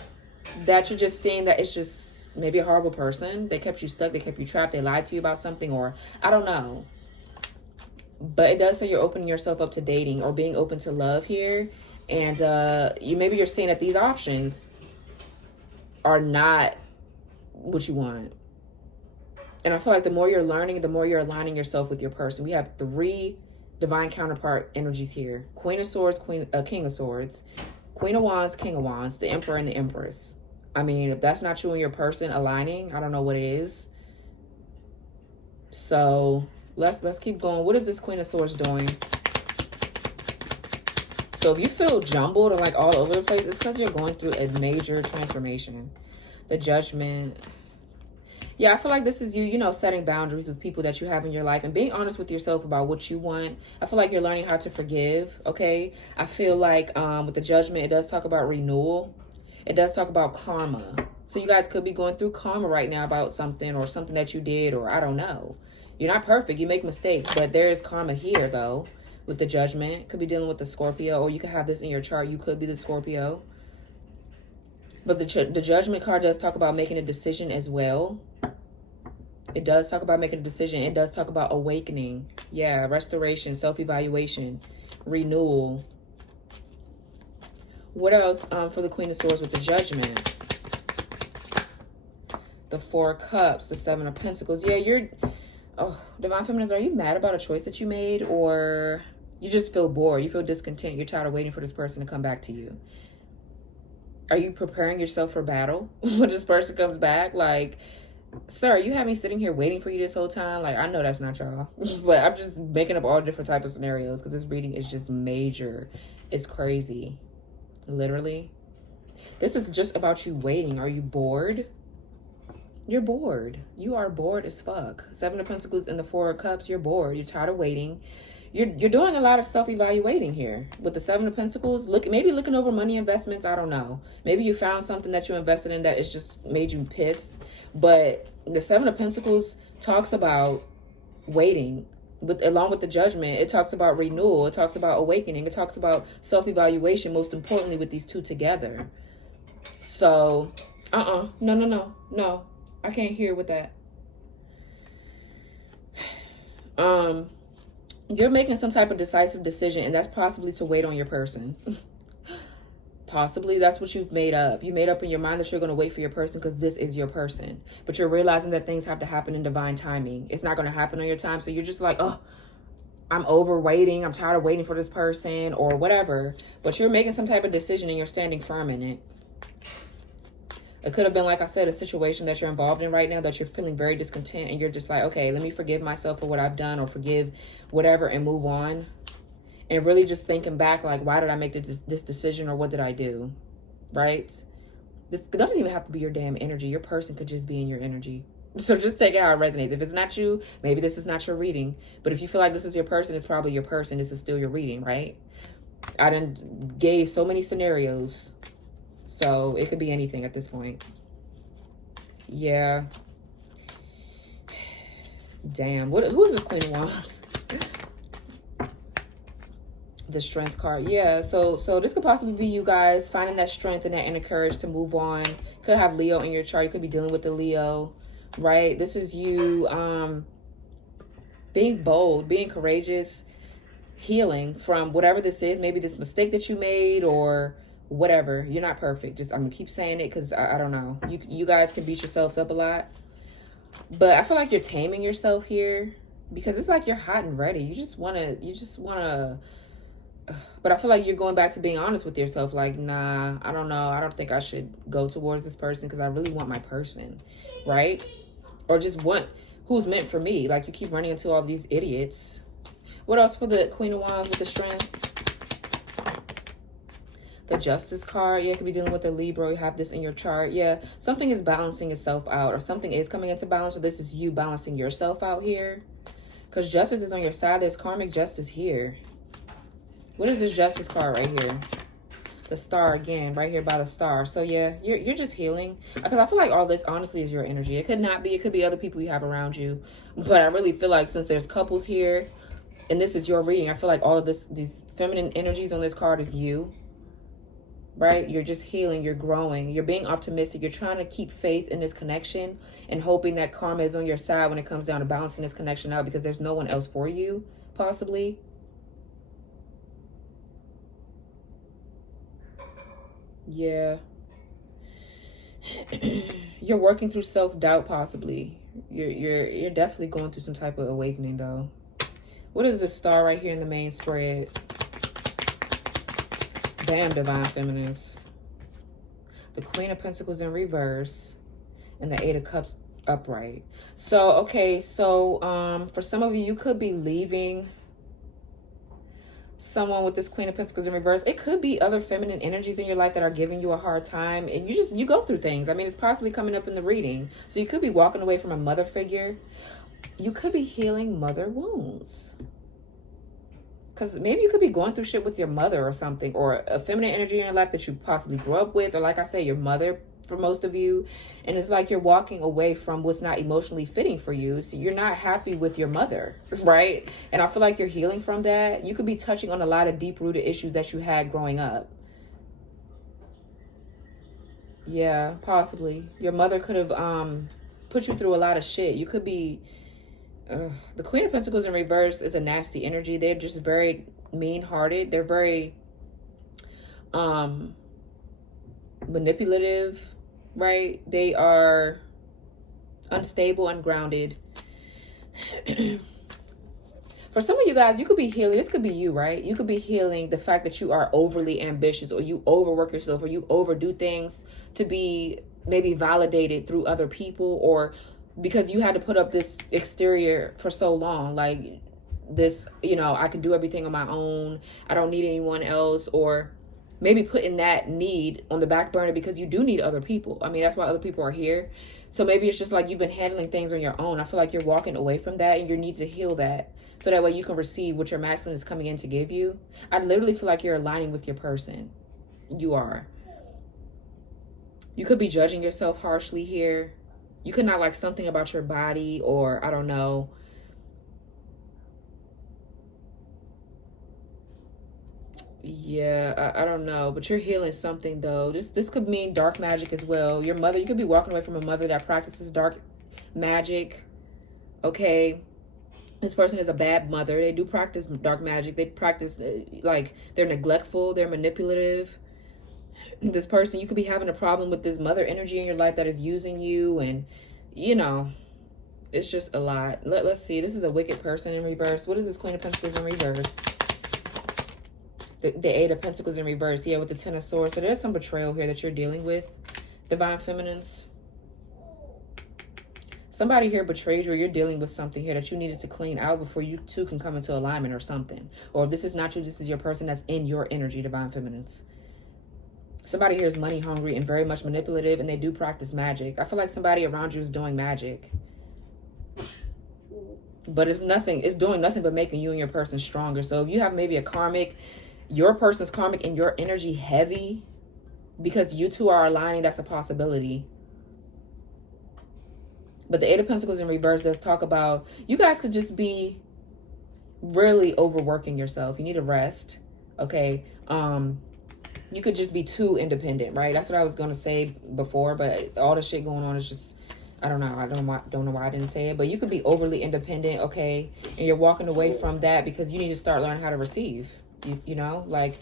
that you're just seeing that it's just maybe a horrible person. They kept you stuck. They kept you trapped. They lied to you about something, or I don't know. But it does say you're opening yourself up to dating or being open to love here. And maybe you're seeing that these options are not what you want. And I feel like the more you're learning, the more you're aligning yourself with your person. We have three divine counterpart energies here. Queen of Swords, King of Swords, Queen of Wands, King of Wands, the Emperor and the Empress. I mean, if that's not you and your person aligning, I don't know what it is. So let's keep going. What is this Queen of Swords doing? So if you feel jumbled or like all over the place, it's because you're going through a major transformation. The Judgment. Yeah, I feel like this is you, setting boundaries with people that you have in your life and being honest with yourself about what you want. I feel like you're learning how to forgive, okay? I feel like with the Judgment, it does talk about renewal. It does talk about karma. So you guys could be going through karma right now about something or something that you did, or I don't know. You're not perfect. You make mistakes, but there is karma here, though, with the Judgment. Could be dealing with the Scorpio, or you could have this in your chart. You could be the Scorpio. But the Judgment card does talk about making a decision as well. It does talk about making a decision. It does talk about awakening. Yeah, restoration, self-evaluation, renewal. What else for the Queen of Swords with the Judgment? the Four of Cups, the Seven of Pentacles. Yeah, you're... Oh, Divine Feminines, are you mad about a choice that you made? Or you just feel bored? You feel discontent? You're tired of waiting for this person to come back to you? Are you preparing yourself for battle when this person comes back? Like, sir, you have me sitting here waiting for you this whole time? Like, I know that's not y'all. But I'm just making up all different types of scenarios because this reading is just major. It's crazy. Literally. This is just about you waiting. Are you bored? You're bored. You are bored as fuck. Seven of Pentacles and the Four of Cups. You're bored. You're tired of waiting. You're doing a lot of self-evaluating here. With the Seven of Pentacles, maybe looking over money investments. I don't know. Maybe you found something that you invested in that it's just made you pissed. But the Seven of Pentacles talks about waiting. Along with the Judgment, it talks about renewal. It talks about awakening. It talks about self-evaluation, most importantly, with these two together. So, no. I can't hear with that. You're making some type of decisive decision, and that's possibly to wait on your person. Possibly that's what you've made up. You made up in your mind that you're going to wait for your person because this is your person. But you're realizing that things have to happen in divine timing. It's not going to happen on your time. So you're just like, oh, I'm over waiting. I'm tired of waiting for this person or whatever. But you're making some type of decision and you're standing firm in it. It could have been, like I said, a situation that you're involved in right now that you're feeling very discontent and you're just like, okay, let me forgive myself for what I've done or forgive whatever and move on. And really just thinking back, like, why did I make this decision or what did I do? Right? This doesn't even have to be your damn energy. Your person could just be in your energy. So just take it how it resonates. If it's not you, maybe this is not your reading. But if you feel like this is your person, it's probably your person. This is still your reading, right? I done gave so many scenarios. So it could be anything at this point. Yeah. Damn. Who is this Queen of Wands? The Strength card. Yeah. So this could possibly be you guys finding that strength and that inner courage to move on. Could have Leo in your chart. You could be dealing with the Leo, right? This is you being bold, being courageous, healing from whatever this is. Maybe this mistake that you made or whatever. You're not perfect. Just I'm gonna keep saying it because I don't know. You guys can beat yourselves up a lot, but I feel like you're taming yourself here because it's like you're hot and ready. You just wanna. But I feel like you're going back to being honest with yourself. Like, nah, I don't know. I don't think I should go towards this person because I really want my person, right? Or just want who's meant for me. Like you keep running into all these idiots. What else for the Queen of Wands with the Strength? The Justice card. Yeah, you could be dealing with a Libra. You have this in your chart. Yeah, something is balancing itself out or something is coming into balance. So this is you balancing yourself out here. Because justice is on your side. There's karmic justice here. What is this Justice card right here? The Star again, right here by the Star. So yeah, you're just healing. Because I feel like all this honestly is your energy. It could not be. It could be other people you have around you. But I really feel like since there's couples here and this is your reading, I feel like all of these feminine energies on this card is you. Right? You're just healing. You're growing. You're being optimistic. You're trying to keep faith in this connection and hoping that karma is on your side when it comes down to balancing this connection out because there's no one else for you, possibly. Yeah. You're working through self-doubt, possibly. You're definitely going through some type of awakening, though. What is this Star right here in the main spread? Damn, Divine Feminines. The Queen of Pentacles in reverse. And the Eight of Cups upright. So, okay. So, for some of you, you could be leaving someone with this Queen of Pentacles in reverse. It could be other feminine energies in your life that are giving you a hard time. And you go through things. I mean, it's possibly coming up in the reading. So, you could be walking away from a mother figure. You could be healing mother wounds. Because maybe you could be going through shit with your mother or something, or a feminine energy in your life that you possibly grew up with, or like I say, your mother for most of you. And it's like you're walking away from what's not emotionally fitting for you. So you're not happy with your mother, right? And I feel like you're healing from that. You could be touching on a lot of deep-rooted issues that you had growing up. Yeah, possibly. Your mother could have put you through a lot of shit. You could be... the Queen of Pentacles in reverse is a nasty energy. They're just very mean-hearted. They're very manipulative, right? They are unstable, ungrounded. For some of you guys, you could be healing. This could be you, right? You could be healing the fact that you are overly ambitious, or you overwork yourself, or you overdo things to be maybe validated through other people, or because you had to put up this exterior for so long. Like this, you know, I can do everything on my own. I don't need anyone else. Or maybe putting that need on the back burner because you do need other people. I mean, that's why other people are here. So maybe it's just like you've been handling things on your own. I feel like you're walking away from that, and you need to heal that. So that way you can receive what your masculine is coming in to give you. I literally feel like you're aligning with your person. You are. You could be judging yourself harshly here. You could not like something about your body, or I don't know. Yeah, I don't know. But you're healing something though. This could mean dark magic as well. Your mother, you could be walking away from a mother that practices dark magic. Okay. This person is a bad mother. They do practice dark magic. They practice, like, they're neglectful. They're manipulative. This person, you could be having a problem with this mother energy in your life that is using you. And, you know, it's just a lot. Let's see. This is a wicked person in reverse. What is this Queen of Pentacles in reverse? The Eight of Pentacles in reverse. Yeah, with the Ten of Swords. So there's some betrayal here that you're dealing with, Divine Feminines. Somebody here betrayed you, or you're dealing with something here that you needed to clean out before you two can come into alignment or something. Or if this is not you, this is your person that's in your energy, Divine Feminines. Somebody here is money hungry and very much manipulative, and they do practice magic. I feel like somebody around you is doing magic. But it's doing nothing but making you and your person stronger. So if you have maybe a karmic, your person's karmic and your energy heavy, because you two are aligning, that's a possibility. But the Eight of Pentacles in reverse does talk about you guys could just be really overworking yourself. You need a rest, okay? You could just be too independent, right? That's what I was going to say before, but all the shit going on is just, I don't know. I don't know why I didn't say it. But you could be overly independent, okay? And you're walking away from that because you need to start learning how to receive, you know? Like,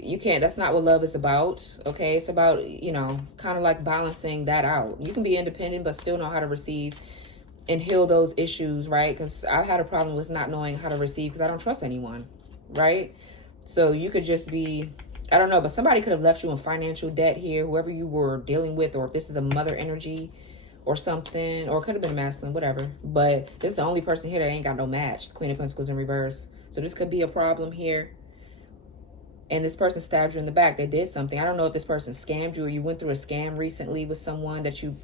you can't, that's not what love is about, okay? It's about, you know, kind of like balancing that out. You can be independent but still know how to receive and heal those issues, right? Because I've had a problem with not knowing how to receive because I don't trust anyone, right? So you could just be, I don't know, but somebody could have left you in financial debt here, whoever you were dealing with, or if this is a mother energy or something, or it could have been masculine, whatever. But this is the only person here that ain't got no match, Queen of Pentacles in reverse. So this could be a problem here. And this person stabbed you in the back. They did something. I don't know if this person scammed you, or you went through a scam recently with someone that you,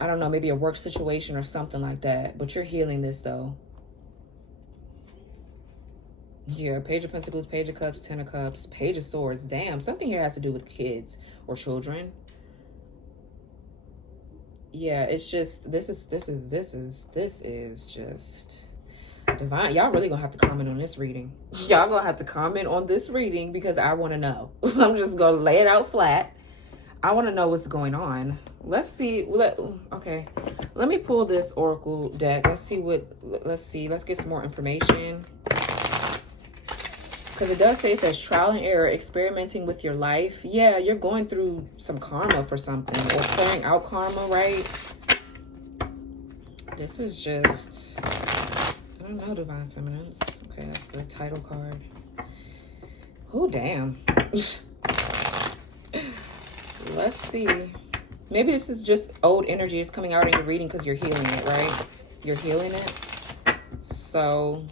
I don't know, maybe a work situation or something like that. But you're healing this though. Yeah, Page of Pentacles, Page of Cups, Ten of Cups, Page of Swords. Damn, something here has to do with kids or children. Yeah, it's just, this is just divine. Y'all really gonna have to comment on this reading. Y'all gonna have to comment on this reading because I want to know. I'm just gonna lay it out flat. I want to know what's going on. Let's see. Okay, let me pull this oracle deck. Let's see. Let's get some more information, because it does say, it says trial and error, experimenting with your life. Yeah, you're going through some karma for something, or clearing out karma, right? This is just, I don't know, Divine Feminines. Okay, that's the title card. Oh, damn. Let's see. Maybe this is just old energy is coming out in your reading because you're healing it, right? You're healing it. So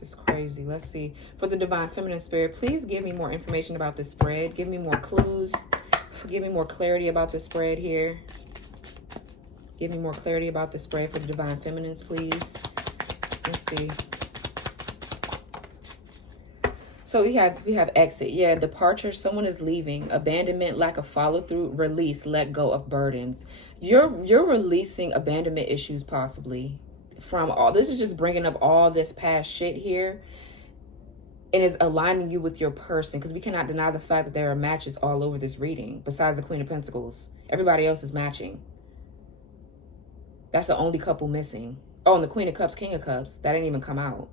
it's crazy. Let's see. For the Divine Feminine Spirit, please give me more information about this spread. Give me more clues. Give me more clarity about this spread here. Give me more clarity about the spread for the Divine Feminines, please. Let's see. So we have exit. Yeah, departure. Someone is leaving. Abandonment, lack of follow-through, release, let go of burdens. You're releasing abandonment issues possibly from all. This is just bringing up all this past shit here. And it's aligning you with your person, because we cannot deny the fact that there are matches all over this reading besides the Queen of Pentacles. Everybody else is matching. That's the only couple missing. Oh, and the Queen of Cups, King of Cups. That didn't even come out.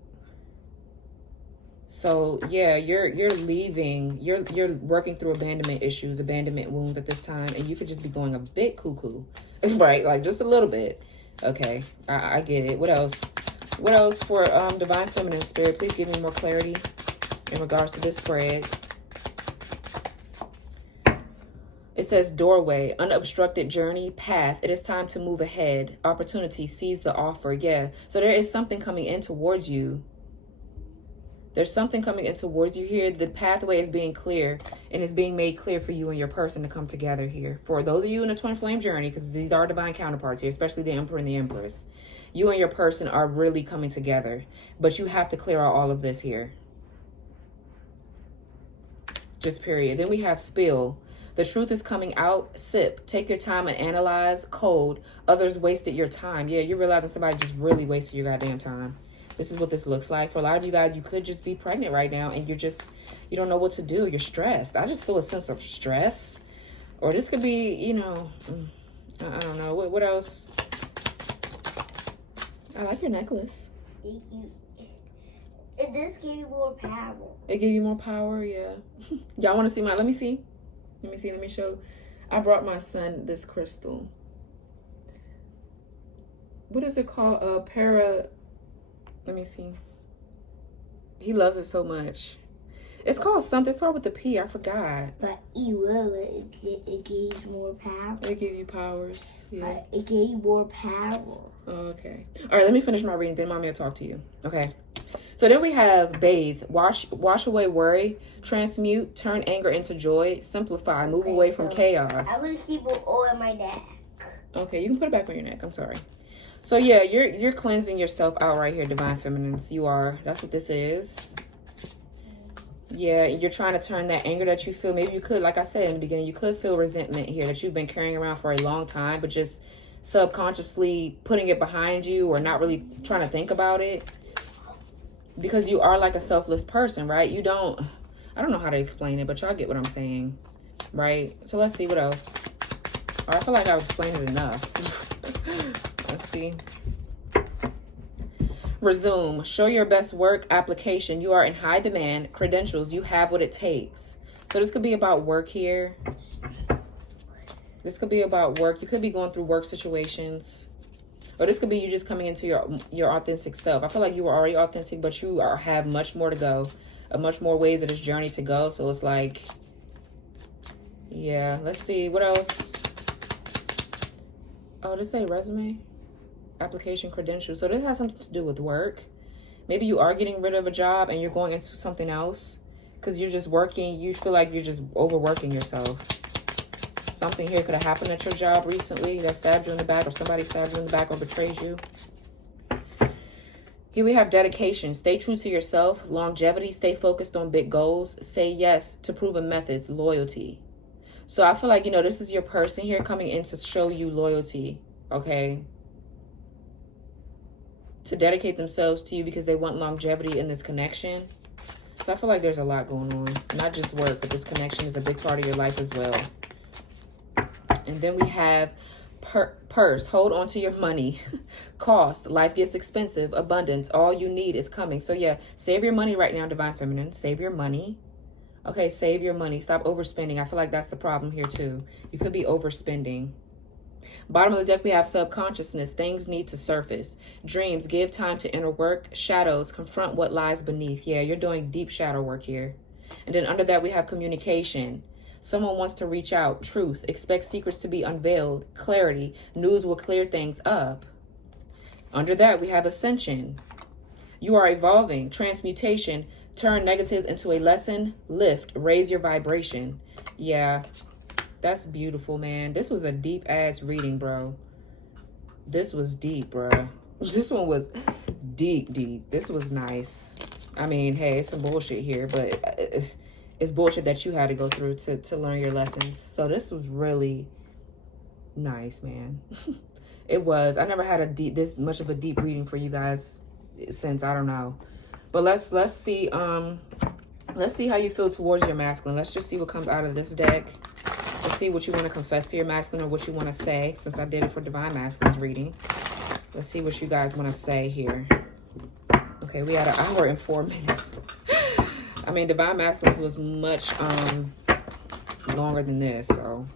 So yeah, you're leaving, you're working through abandonment issues, abandonment wounds at this time, and you could just be going a bit cuckoo, right? Like just a little bit. Okay, I get it. What else? What else for Divine Feminine Spirit? Please give me more clarity in regards to this spread. It says doorway, unobstructed journey, path. It is time to move ahead. Opportunity, seize the offer. Yeah. So there is something coming in towards you. There's something coming in towards you here. The pathway is being clear, and it's being made clear for you and your person to come together here. For those of you in the twin flame journey, because these are divine counterparts here, especially the Emperor and the Empress, you and your person are really coming together. But you have to clear out all of this here. Just period. Then we have spill. The truth is coming out. Sip. Take your time and analyze. Cold. Others wasted your time. Yeah, you're realizing somebody just really wasted your goddamn time. This is what this looks like. For a lot of you guys, you could just be pregnant right now and you don't know what to do. You're stressed. I just feel a sense of stress. Or this could be, you know, I don't know. What else? I like your necklace. Thank you. This gave you more power. It gave you more power, yeah. Y'all want to see my, let me see. Let me show. I brought my son this crystal. What is it called? Let me see. He loves it so much. It's called something. It started with the P. I forgot. But you love it. It gave you more power. It gave you powers. Yeah. It gave you more power. Okay. All right, let me finish my reading. Then mommy will talk to you. Okay. So then we have bathe, wash away worry, transmute, turn anger into joy, simplify, move away from chaos. I'm gonna keep it all in my neck. Okay, you can put it back on your neck. I'm sorry. So yeah, you're cleansing yourself out right here, Divine Feminines. You are. That's what this is. Yeah, you're trying to turn that anger that you feel. Maybe you could, like I said in the beginning, you could feel resentment here that you've been carrying around for a long time, but just subconsciously putting it behind you or not really trying to think about it. Because you are like a selfless person, right? I don't know how to explain it, but y'all get what I'm saying, right? So let's see what else. Oh, I feel like I've explained it enough. Let's see. Resume. Show your best work. Application. You are in high demand. Credentials. You have what it takes. So this could be about work here. This could be about work. You could be going through work situations. Or this could be you just coming into your authentic self. I feel like you were already authentic, but you have much more to go. Much more ways of this journey to go. So it's like, yeah, let's see. What else? Oh, this say resume? Application, credentials. So this has something to do with work. Maybe you are getting rid of a job and you're going into something else. Because you're just working. You feel like you're just overworking yourself. Something here could have happened at your job recently that stabbed you in the back, or somebody stabbed you in the back or betrayed you. Here we have dedication. Stay true to yourself. Longevity. Stay focused on big goals. Say yes to proven methods. Loyalty. So I feel like, you know, this is your person here coming in to show you loyalty. Okay. To dedicate themselves to you because they want longevity in this connection. So I feel like there's a lot going on. Not just work, but this connection is a big part of your life as well. And then we have purse. Hold on to your money. Cost. Life gets expensive. Abundance. All you need is coming. So yeah, save your money right now, Divine Feminine. Save your money. Okay, save your money. Stop overspending. I feel like that's the problem here too. You could be overspending. Bottom of the deck, we have subconsciousness. Things need to surface. Dreams. Give time to inner work. Shadows. Confront what lies beneath. Yeah, you're doing deep shadow work here. And then under that, we have communication. Someone wants to reach out. Truth. Expect secrets to be unveiled. Clarity. News will clear things up. Under that, we have ascension. You are evolving. Transmutation. Turn negatives into a lesson. Lift. Raise your vibration. Yeah, that's beautiful, man. This was a deep ass reading, bro. This was deep, bro. This one was deep. This was nice. I mean, hey, it's some bullshit here, but it's bullshit that you had to go through to learn your lessons. So this was really nice, man. It was. I never had this much of a deep reading for you guys since, I don't know. But let's see how you feel towards your masculine. Let's just see what comes out of this deck. Let's see what you want to confess to your masculine or what you want to say, since I did it for Divine Masculine's reading. Let's see what you guys want to say here. Okay, we had 1 hour and 4 minutes. I mean, Divine Masculines was much longer than this, so.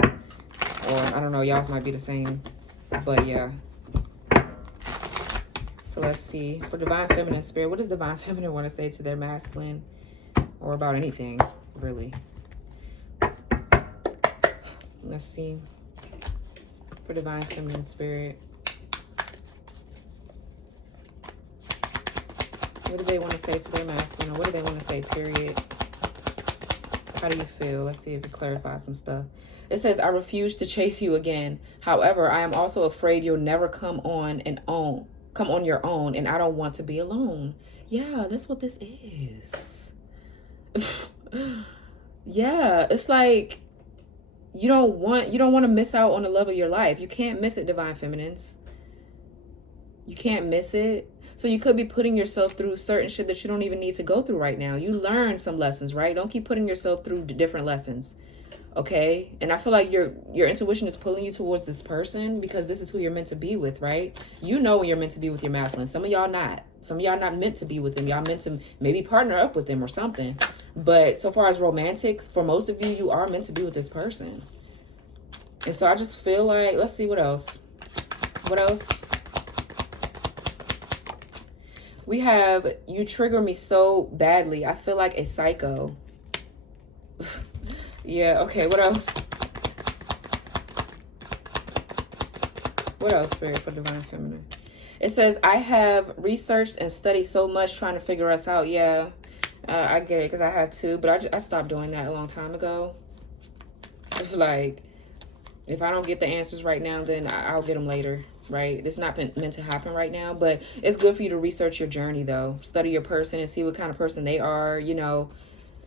Or, I don't know, y'all might be the same. But, yeah. So, let's see. For Divine Feminine Spirit, what does Divine Feminine want to say to their masculine? Or about anything, really. Let's see. For Divine Feminine Spirit. What do they want to say to their masculine? Or what do they want to say, period? How do you feel? Let's see if it clarifies some stuff. It says, I refuse to chase you again. However, I am also afraid you'll never come on your own, and I don't want to be alone. Yeah, that's what this is. Yeah, it's like you don't want to miss out on the love of your life. You can't miss it, Divine Feminines. You can't miss it. So you could be putting yourself through certain shit that you don't even need to go through right now. You learn some lessons, right? Don't keep putting yourself through different lessons. Okay? And I feel like your intuition is pulling you towards this person because this is who you're meant to be with, right? You know when you're meant to be with your masculine. Some of y'all not. Some of y'all not meant to be with them. Y'all meant to maybe partner up with them or something. But so far as romantics, for most of you, you are meant to be with this person. And so I just feel like, let's see what else. What else? We have, you trigger me so badly. I feel like a psycho. Yeah, okay, what else? What else, Spirit, for Divine Feminine? It says, I have researched and studied so much trying to figure us out. Yeah, I get it, because I have too. But I stopped doing that a long time ago. It's like, if I don't get the answers right now, then I'll get them later. Right? It's not meant to happen right now, but it's good for you to research your journey, though. Study your person and see what kind of person they are, you know,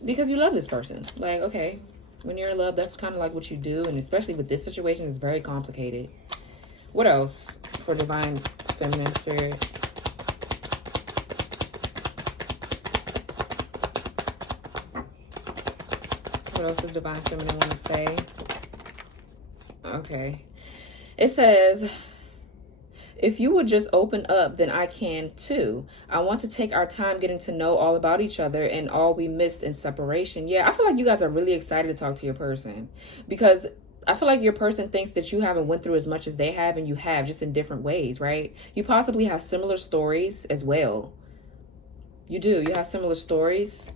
because you love this person. Like, okay, when you're in love, that's kind of like what you do. And especially with this situation, it's very complicated. What else for Divine Feminine Spirit? What else does Divine Feminine want to say? Okay. It says, if you would just open up, then I can too. I want to take our time getting to know all about each other and all we missed in separation. Yeah, I feel like you guys are really excited to talk to your person because I feel like your person thinks that you haven't went through as much as they have, and you have, just in different ways, right? You possibly have similar stories as well. You do. You have similar stories.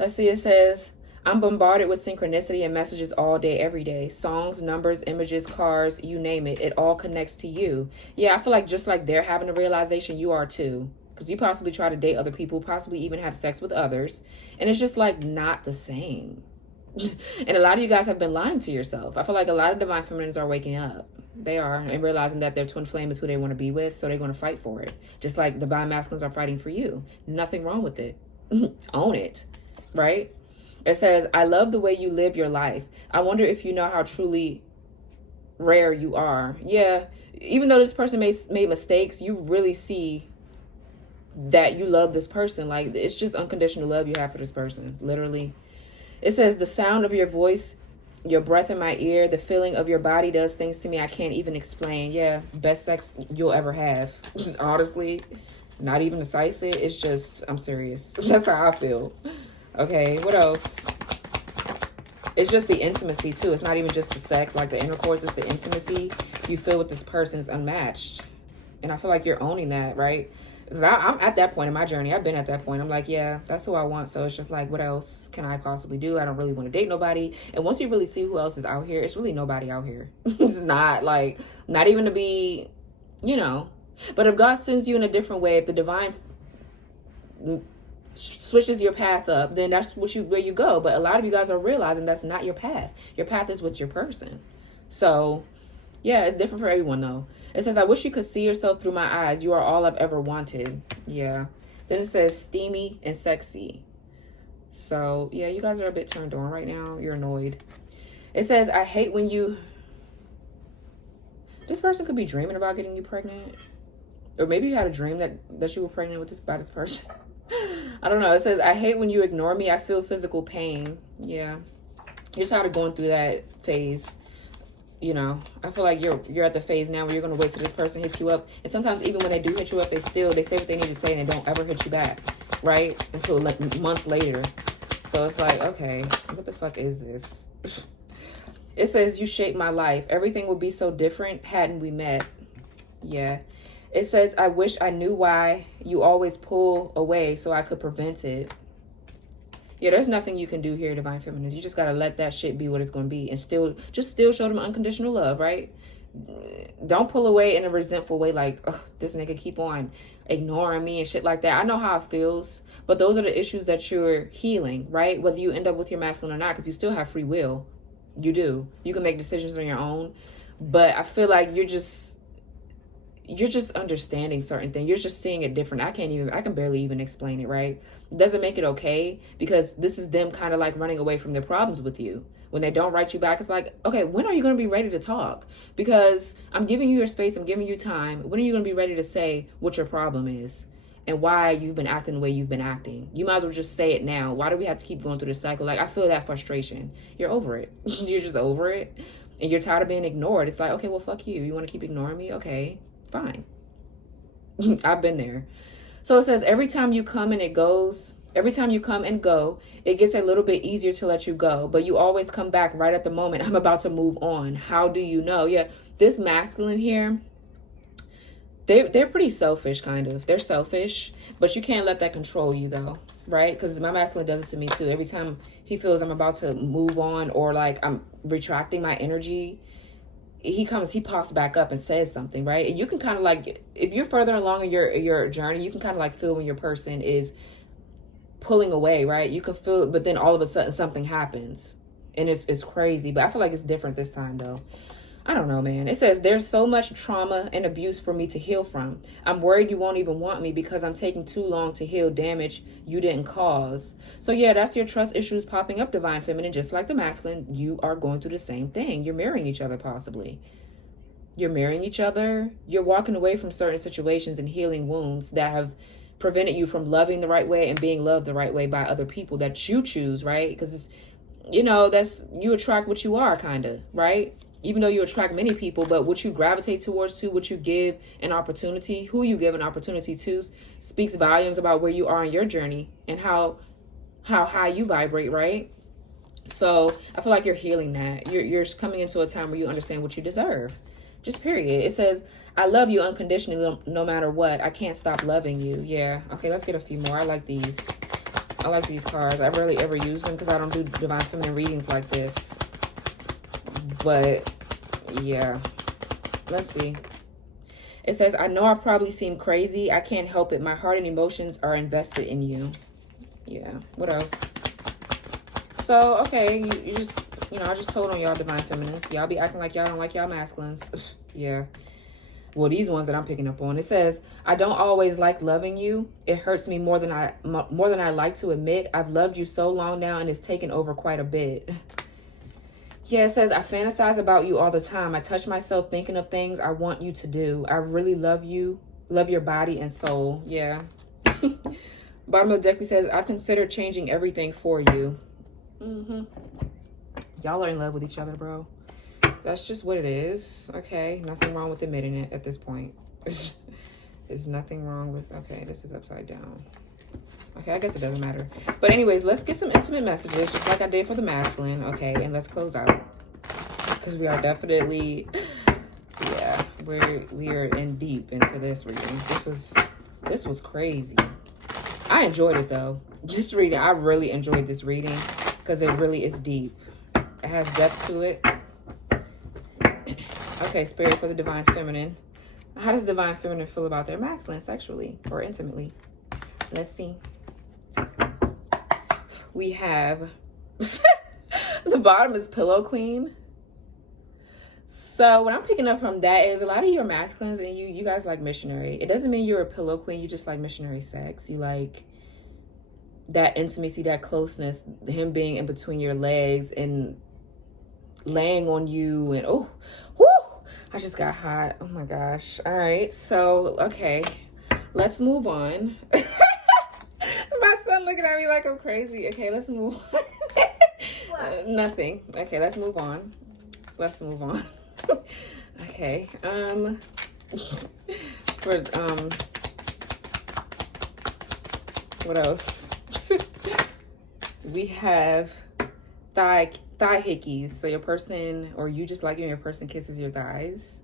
Let's see. It says, I'm bombarded with synchronicity and messages all day, every day. Songs, numbers, images, cars, you name it. It all connects to you. Yeah, I feel like just like they're having a realization, you are too. Because you possibly try to date other people, possibly even have sex with others. And it's just like not the same. And a lot of you guys have been lying to yourself. I feel like a lot of Divine Feminines are waking up. They are. And realizing that their twin flame is who they want to be with. So they're going to fight for it. Just like Divine Masculines are fighting for you. Nothing wrong with it. Own it. Right? It says, I love the way you live your life. I wonder if you know how truly rare you are. Yeah, even though this person made mistakes, you really see that you love this person. Like, it's just unconditional love you have for this person, literally. It says, the sound of your voice, your breath in my ear, the feeling of your body does things to me I can't even explain. Yeah, best sex you'll ever have. Honestly, not even decisive. It's just, I'm serious. That's how I feel. Okay, what else? It's just the intimacy, too. It's not even just the sex, like the intercourse. It's the intimacy you feel with this person is unmatched. And I feel like you're owning that, right? Because I'm at that point in my journey. I've been at that point. I'm like, yeah, that's who I want. So it's just like, what else can I possibly do? I don't really want to date nobody. And once you really see who else is out here, it's really nobody out here. It's not like, not even to be, you know. But if God sends you in a different way, if the divine switches your path up, then that's where you go. But a lot of you guys are realizing that's not your path. Your path is with your person. So yeah, it's different for everyone though. It says, I wish you could see yourself through my eyes. You are all I've ever wanted. Yeah. Then it says steamy and sexy. So yeah, you guys are a bit turned on right now. You're annoyed. It says, I hate when you, this person could be dreaming about getting you pregnant. Or maybe you had a dream that you were pregnant with by this person. I don't know. It says, I hate when you ignore me. I feel physical pain. Yeah. You're tired of going through that phase. you know, I feel like you're at the phase now where you're gonna wait till this person hits you up. And sometimes even when they do hit you up, they say what they need to say and they don't ever hit you back, right? Until like months later. So it's like, okay, what the fuck is this? It says, you shaped my life. Everything would be so different hadn't we met. Yeah. It says, I wish I knew why you always pull away so I could prevent it. Yeah, there's nothing you can do here, Divine Feminines. You just got to let that shit be what it's going to be. And still show them unconditional love, right? Don't pull away in a resentful way like, ugh, this nigga keep on ignoring me and shit like that. I know how it feels. But those are the issues that you're healing, right? Whether you end up with your masculine or not, because you still have free will. You do. You can make decisions on your own. But I feel like you're just understanding certain things. You're just seeing it different. I can barely even explain it, right? It doesn't make it okay, because this is them kind of like running away from their problems with you. When they don't write you back, it's like, okay, when are you going to be ready to talk? Because I'm giving you your space, I'm giving you time. When are you going to be ready to say what your problem is and why you've been acting the way you've been acting? You might as well just say it now. Why do we have to keep going through this cycle? Like, I feel that frustration. You're over it. You're just over it. And you're tired of being ignored. It's like, okay, well, fuck you. You want to keep ignoring me? Okay, fine. I've been there. So it says, every time you come and go, it gets a little bit easier to let you go, but you always come back right at the moment I'm about to move on. How do you know? Yeah, this masculine here, they're pretty selfish, kind of. They're selfish, but you can't let that control you, though, right? Because my masculine does it to me, too. Every time he feels I'm about to move on or like I'm retracting my energy, he pops back up and says something, right? And you can kind of like, if you're further along in your journey, you can kind of like feel when your person is pulling away, right? You can feel it, but then all of a sudden something happens and it's crazy. But I feel like it's different this time, though. I don't know, man. It says, there's so much trauma and abuse for me to heal from. I'm worried you won't even want me because I'm taking too long to heal damage you didn't cause. So yeah, that's your trust issues popping up, Divine Feminine. Just like the masculine, you are going through the same thing. You're mirroring each other, possibly. You're mirroring each other. You're walking away from certain situations and healing wounds that have prevented you from loving the right way and being loved the right way by other people that you choose, right? Because, you know, you attract what you are, kind of, right? Even though you attract many people, but what you gravitate towards to, what you give an opportunity, who you give an opportunity to, speaks volumes about where you are in your journey and how high you vibrate, right? So I feel like you're healing that. You're coming into a time where you understand what you deserve. Just period. It says, I love you unconditionally no matter what. I can't stop loving you. Yeah. Okay, let's get a few more. I like these. I like these cards. I rarely ever use them because I don't do Divine Feminine readings like this. But yeah, let's see. It says, I know I probably seem crazy. I can't help it. My heart and emotions are invested in you. Yeah. What else? So, okay, you just, I just told on y'all Divine Feminines. Y'all be acting like y'all don't like y'all masculines. Yeah. Well, these ones that I'm picking up on. It says, I don't always like loving you. It hurts me more than I like to admit. I've loved you so long now and it's taken over quite a bit. Yeah, it says, I fantasize about you all the time. I touch myself thinking of things I want you to do. I really love you. Love your body and soul. Yeah. Bottom of the deck, it says, I've considered changing everything for you. Y'all are in love with each other, bro. That's just what it is. Okay. Nothing wrong with admitting it at this point. There's nothing wrong with... Okay, this is upside down. Okay, I guess it doesn't matter. But anyways, let's get some intimate messages, just like I did for the masculine. Okay, and let's close out. Because we are definitely... Yeah, we are in deep into this reading. This was crazy. I enjoyed it, though. Just reading, I really enjoyed this reading. Because it really is deep. It has depth to it. Okay, Spirit for the Divine Feminine. How does Divine Feminine feel about their masculine sexually or intimately? Let's see. We have the bottom is Pillow Queen. So what I'm picking up from that is a lot of you are masculines and you guys like missionary. It doesn't mean you're a pillow queen. You just like missionary sex. You like that intimacy, that closeness, him being in between your legs and laying on you and oh, whoo, I just got hot. Oh my gosh. All right. So, okay, let's move on. My son looking at me like I'm crazy. Okay, let's move on. Nothing. Okay, let's move on. Let's move on. Okay. For what else? We have thigh hickeys. So your person, or you just like when your person kisses your thighs.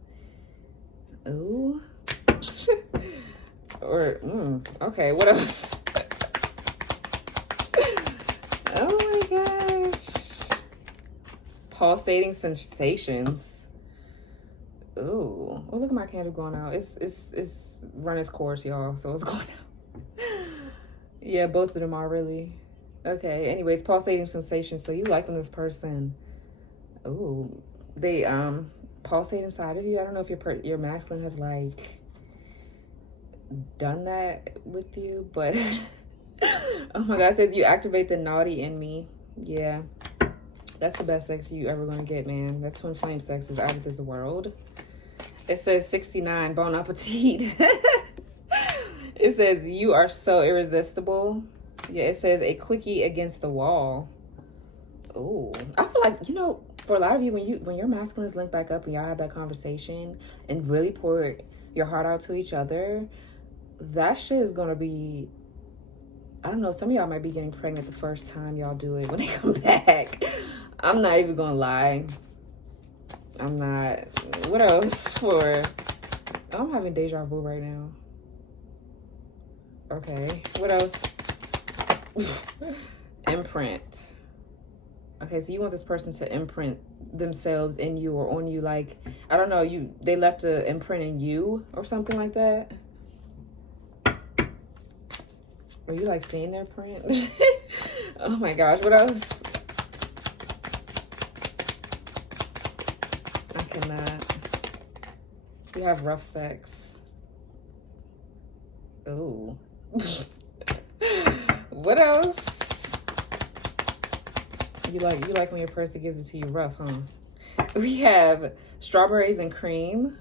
Ooh. Or okay, what else? Oh my gosh. Pulsating sensations. Ooh. Oh, look at my candle going out. It's run its course, y'all. So it's going out. Yeah, both of them are really. Okay, anyways, pulsating sensations. So you like when this person, ooh, they pulsate inside of you. I don't know if your masculine has like done that with you, but oh my god, it says you activate the naughty in me. Yeah, that's the best sex you ever gonna get, man. That twin flame sex is out of this world. It says 69, bon appetit. It says you are so irresistible. Yeah, it says a quickie against the wall. Oh, I feel like, you know, for a lot of you, when your masculines link back up and y'all have that conversation and really pour your heart out to each other, that shit is gonna be, I don't know, some of y'all might be getting pregnant the first time y'all do it when they come back. I'm not even gonna lie. I'm not. What else for? I'm having deja vu right now. Okay, what else? Imprint. Okay, so you want this person to imprint themselves in you or on you, like, I don't know, they left an imprint in you or something like that. Are you like seeing their print? Oh my gosh, what else? I cannot. We have rough sex. Ooh. What else? You like when your person gives it to you rough, huh? We have strawberries and cream.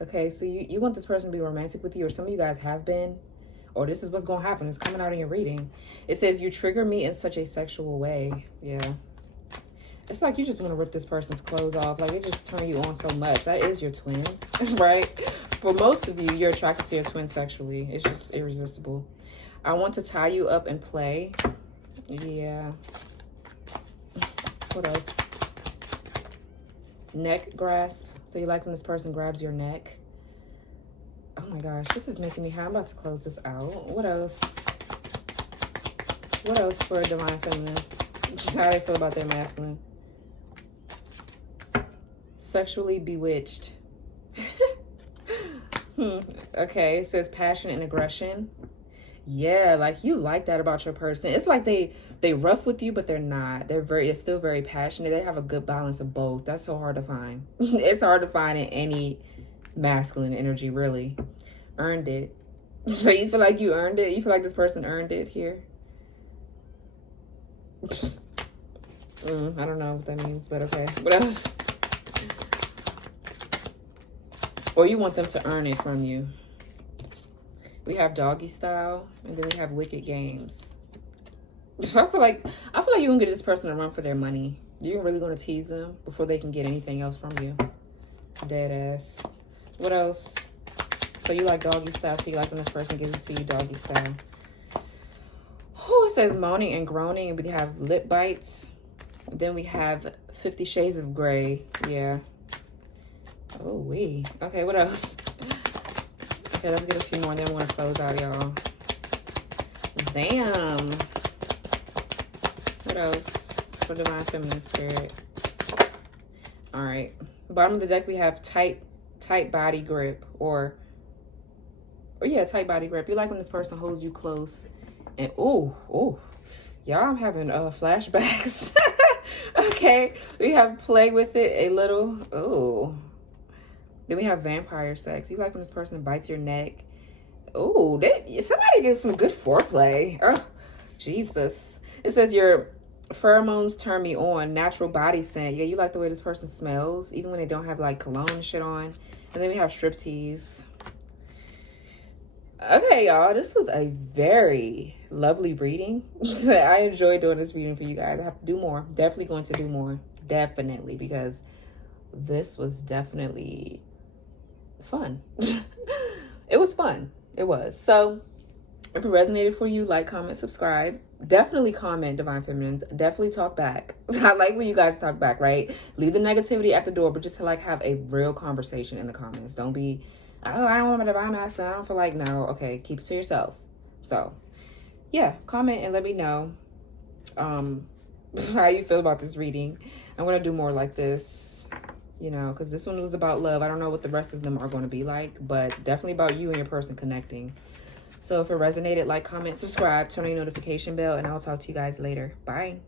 Okay, so you want this person to be romantic with you, or some of you guys have been, or this is what's gonna happen. It's coming out in your reading. It says you trigger me in such a sexual way. Yeah. It's like you just want to rip this person's clothes off. Like, it just turns you on so much. That is your twin, right? For most of you, you're attracted to your twin sexually. It's just irresistible. I want to tie you up and play. Yeah. What else? Neck grasp. So you like when this person grabs your neck. Oh my gosh, this is making me high. I'm about to close this out. What else? What else for divine feminine? How they feel about their masculine? Sexually bewitched. Okay, it says passion and aggression. Yeah, like you like that about your person. It's like they rough with you, but they're not. They're still very passionate. They have a good balance of both. That's so hard to find. It's hard to find in any masculine energy, really. Earned it. So you feel like you earned it? You feel like this person earned it here? I don't know what that means, but okay. What else? Or you want them to earn it from you. We have doggy style, and then we have wicked games. I feel like you're gonna get this person to run for their money. You're really gonna tease them before they can get anything else from you. Dead ass. What else? So you like doggy style, so you like when this person gives it to you doggy style. Oh, it says moaning and groaning, and we have lip bites. Then we have 50 Shades of Grey. Yeah. Oh, wee. Okay, what else? Okay, let's get a few more, and then I'm going to close out, y'all. Damn. What else for divine feminine spirit? All right. Bottom of the deck, we have tight body grip, or yeah, tight body grip. You like when this person holds you close, and oh, y'all, I'm having flashbacks. Okay, we have play with it a little. Oh. Then we have vampire sex. You like when this person bites your neck. Oh, somebody gets some good foreplay. Oh, Jesus. It says your pheromones turn me on. Natural body scent. Yeah, you like the way this person smells, even when they don't have like cologne and shit on. And then we have striptease. Okay, y'all. This was a very lovely reading. I enjoyed doing this reading for you guys. I have to do more. Definitely going to do more. Definitely, because this was definitely fun. It was fun. It was. So if it resonated for you, like, comment, subscribe. Definitely comment, Divine Feminines. Definitely talk back. I like when you guys talk back, right? Leave the negativity at the door, but just to like have a real conversation in the comments. Don't be, oh, I don't want my Divine Masculine. I don't feel like, no. Okay, keep it to yourself. So yeah, comment and let me know how you feel about this reading. I'm going to do more like this, you know, because this one was about love. I don't know what the rest of them are going to be like, but definitely about you and your person connecting. So if it resonated, like, comment, subscribe, turn on your notification bell, and I'll talk to you guys later. Bye.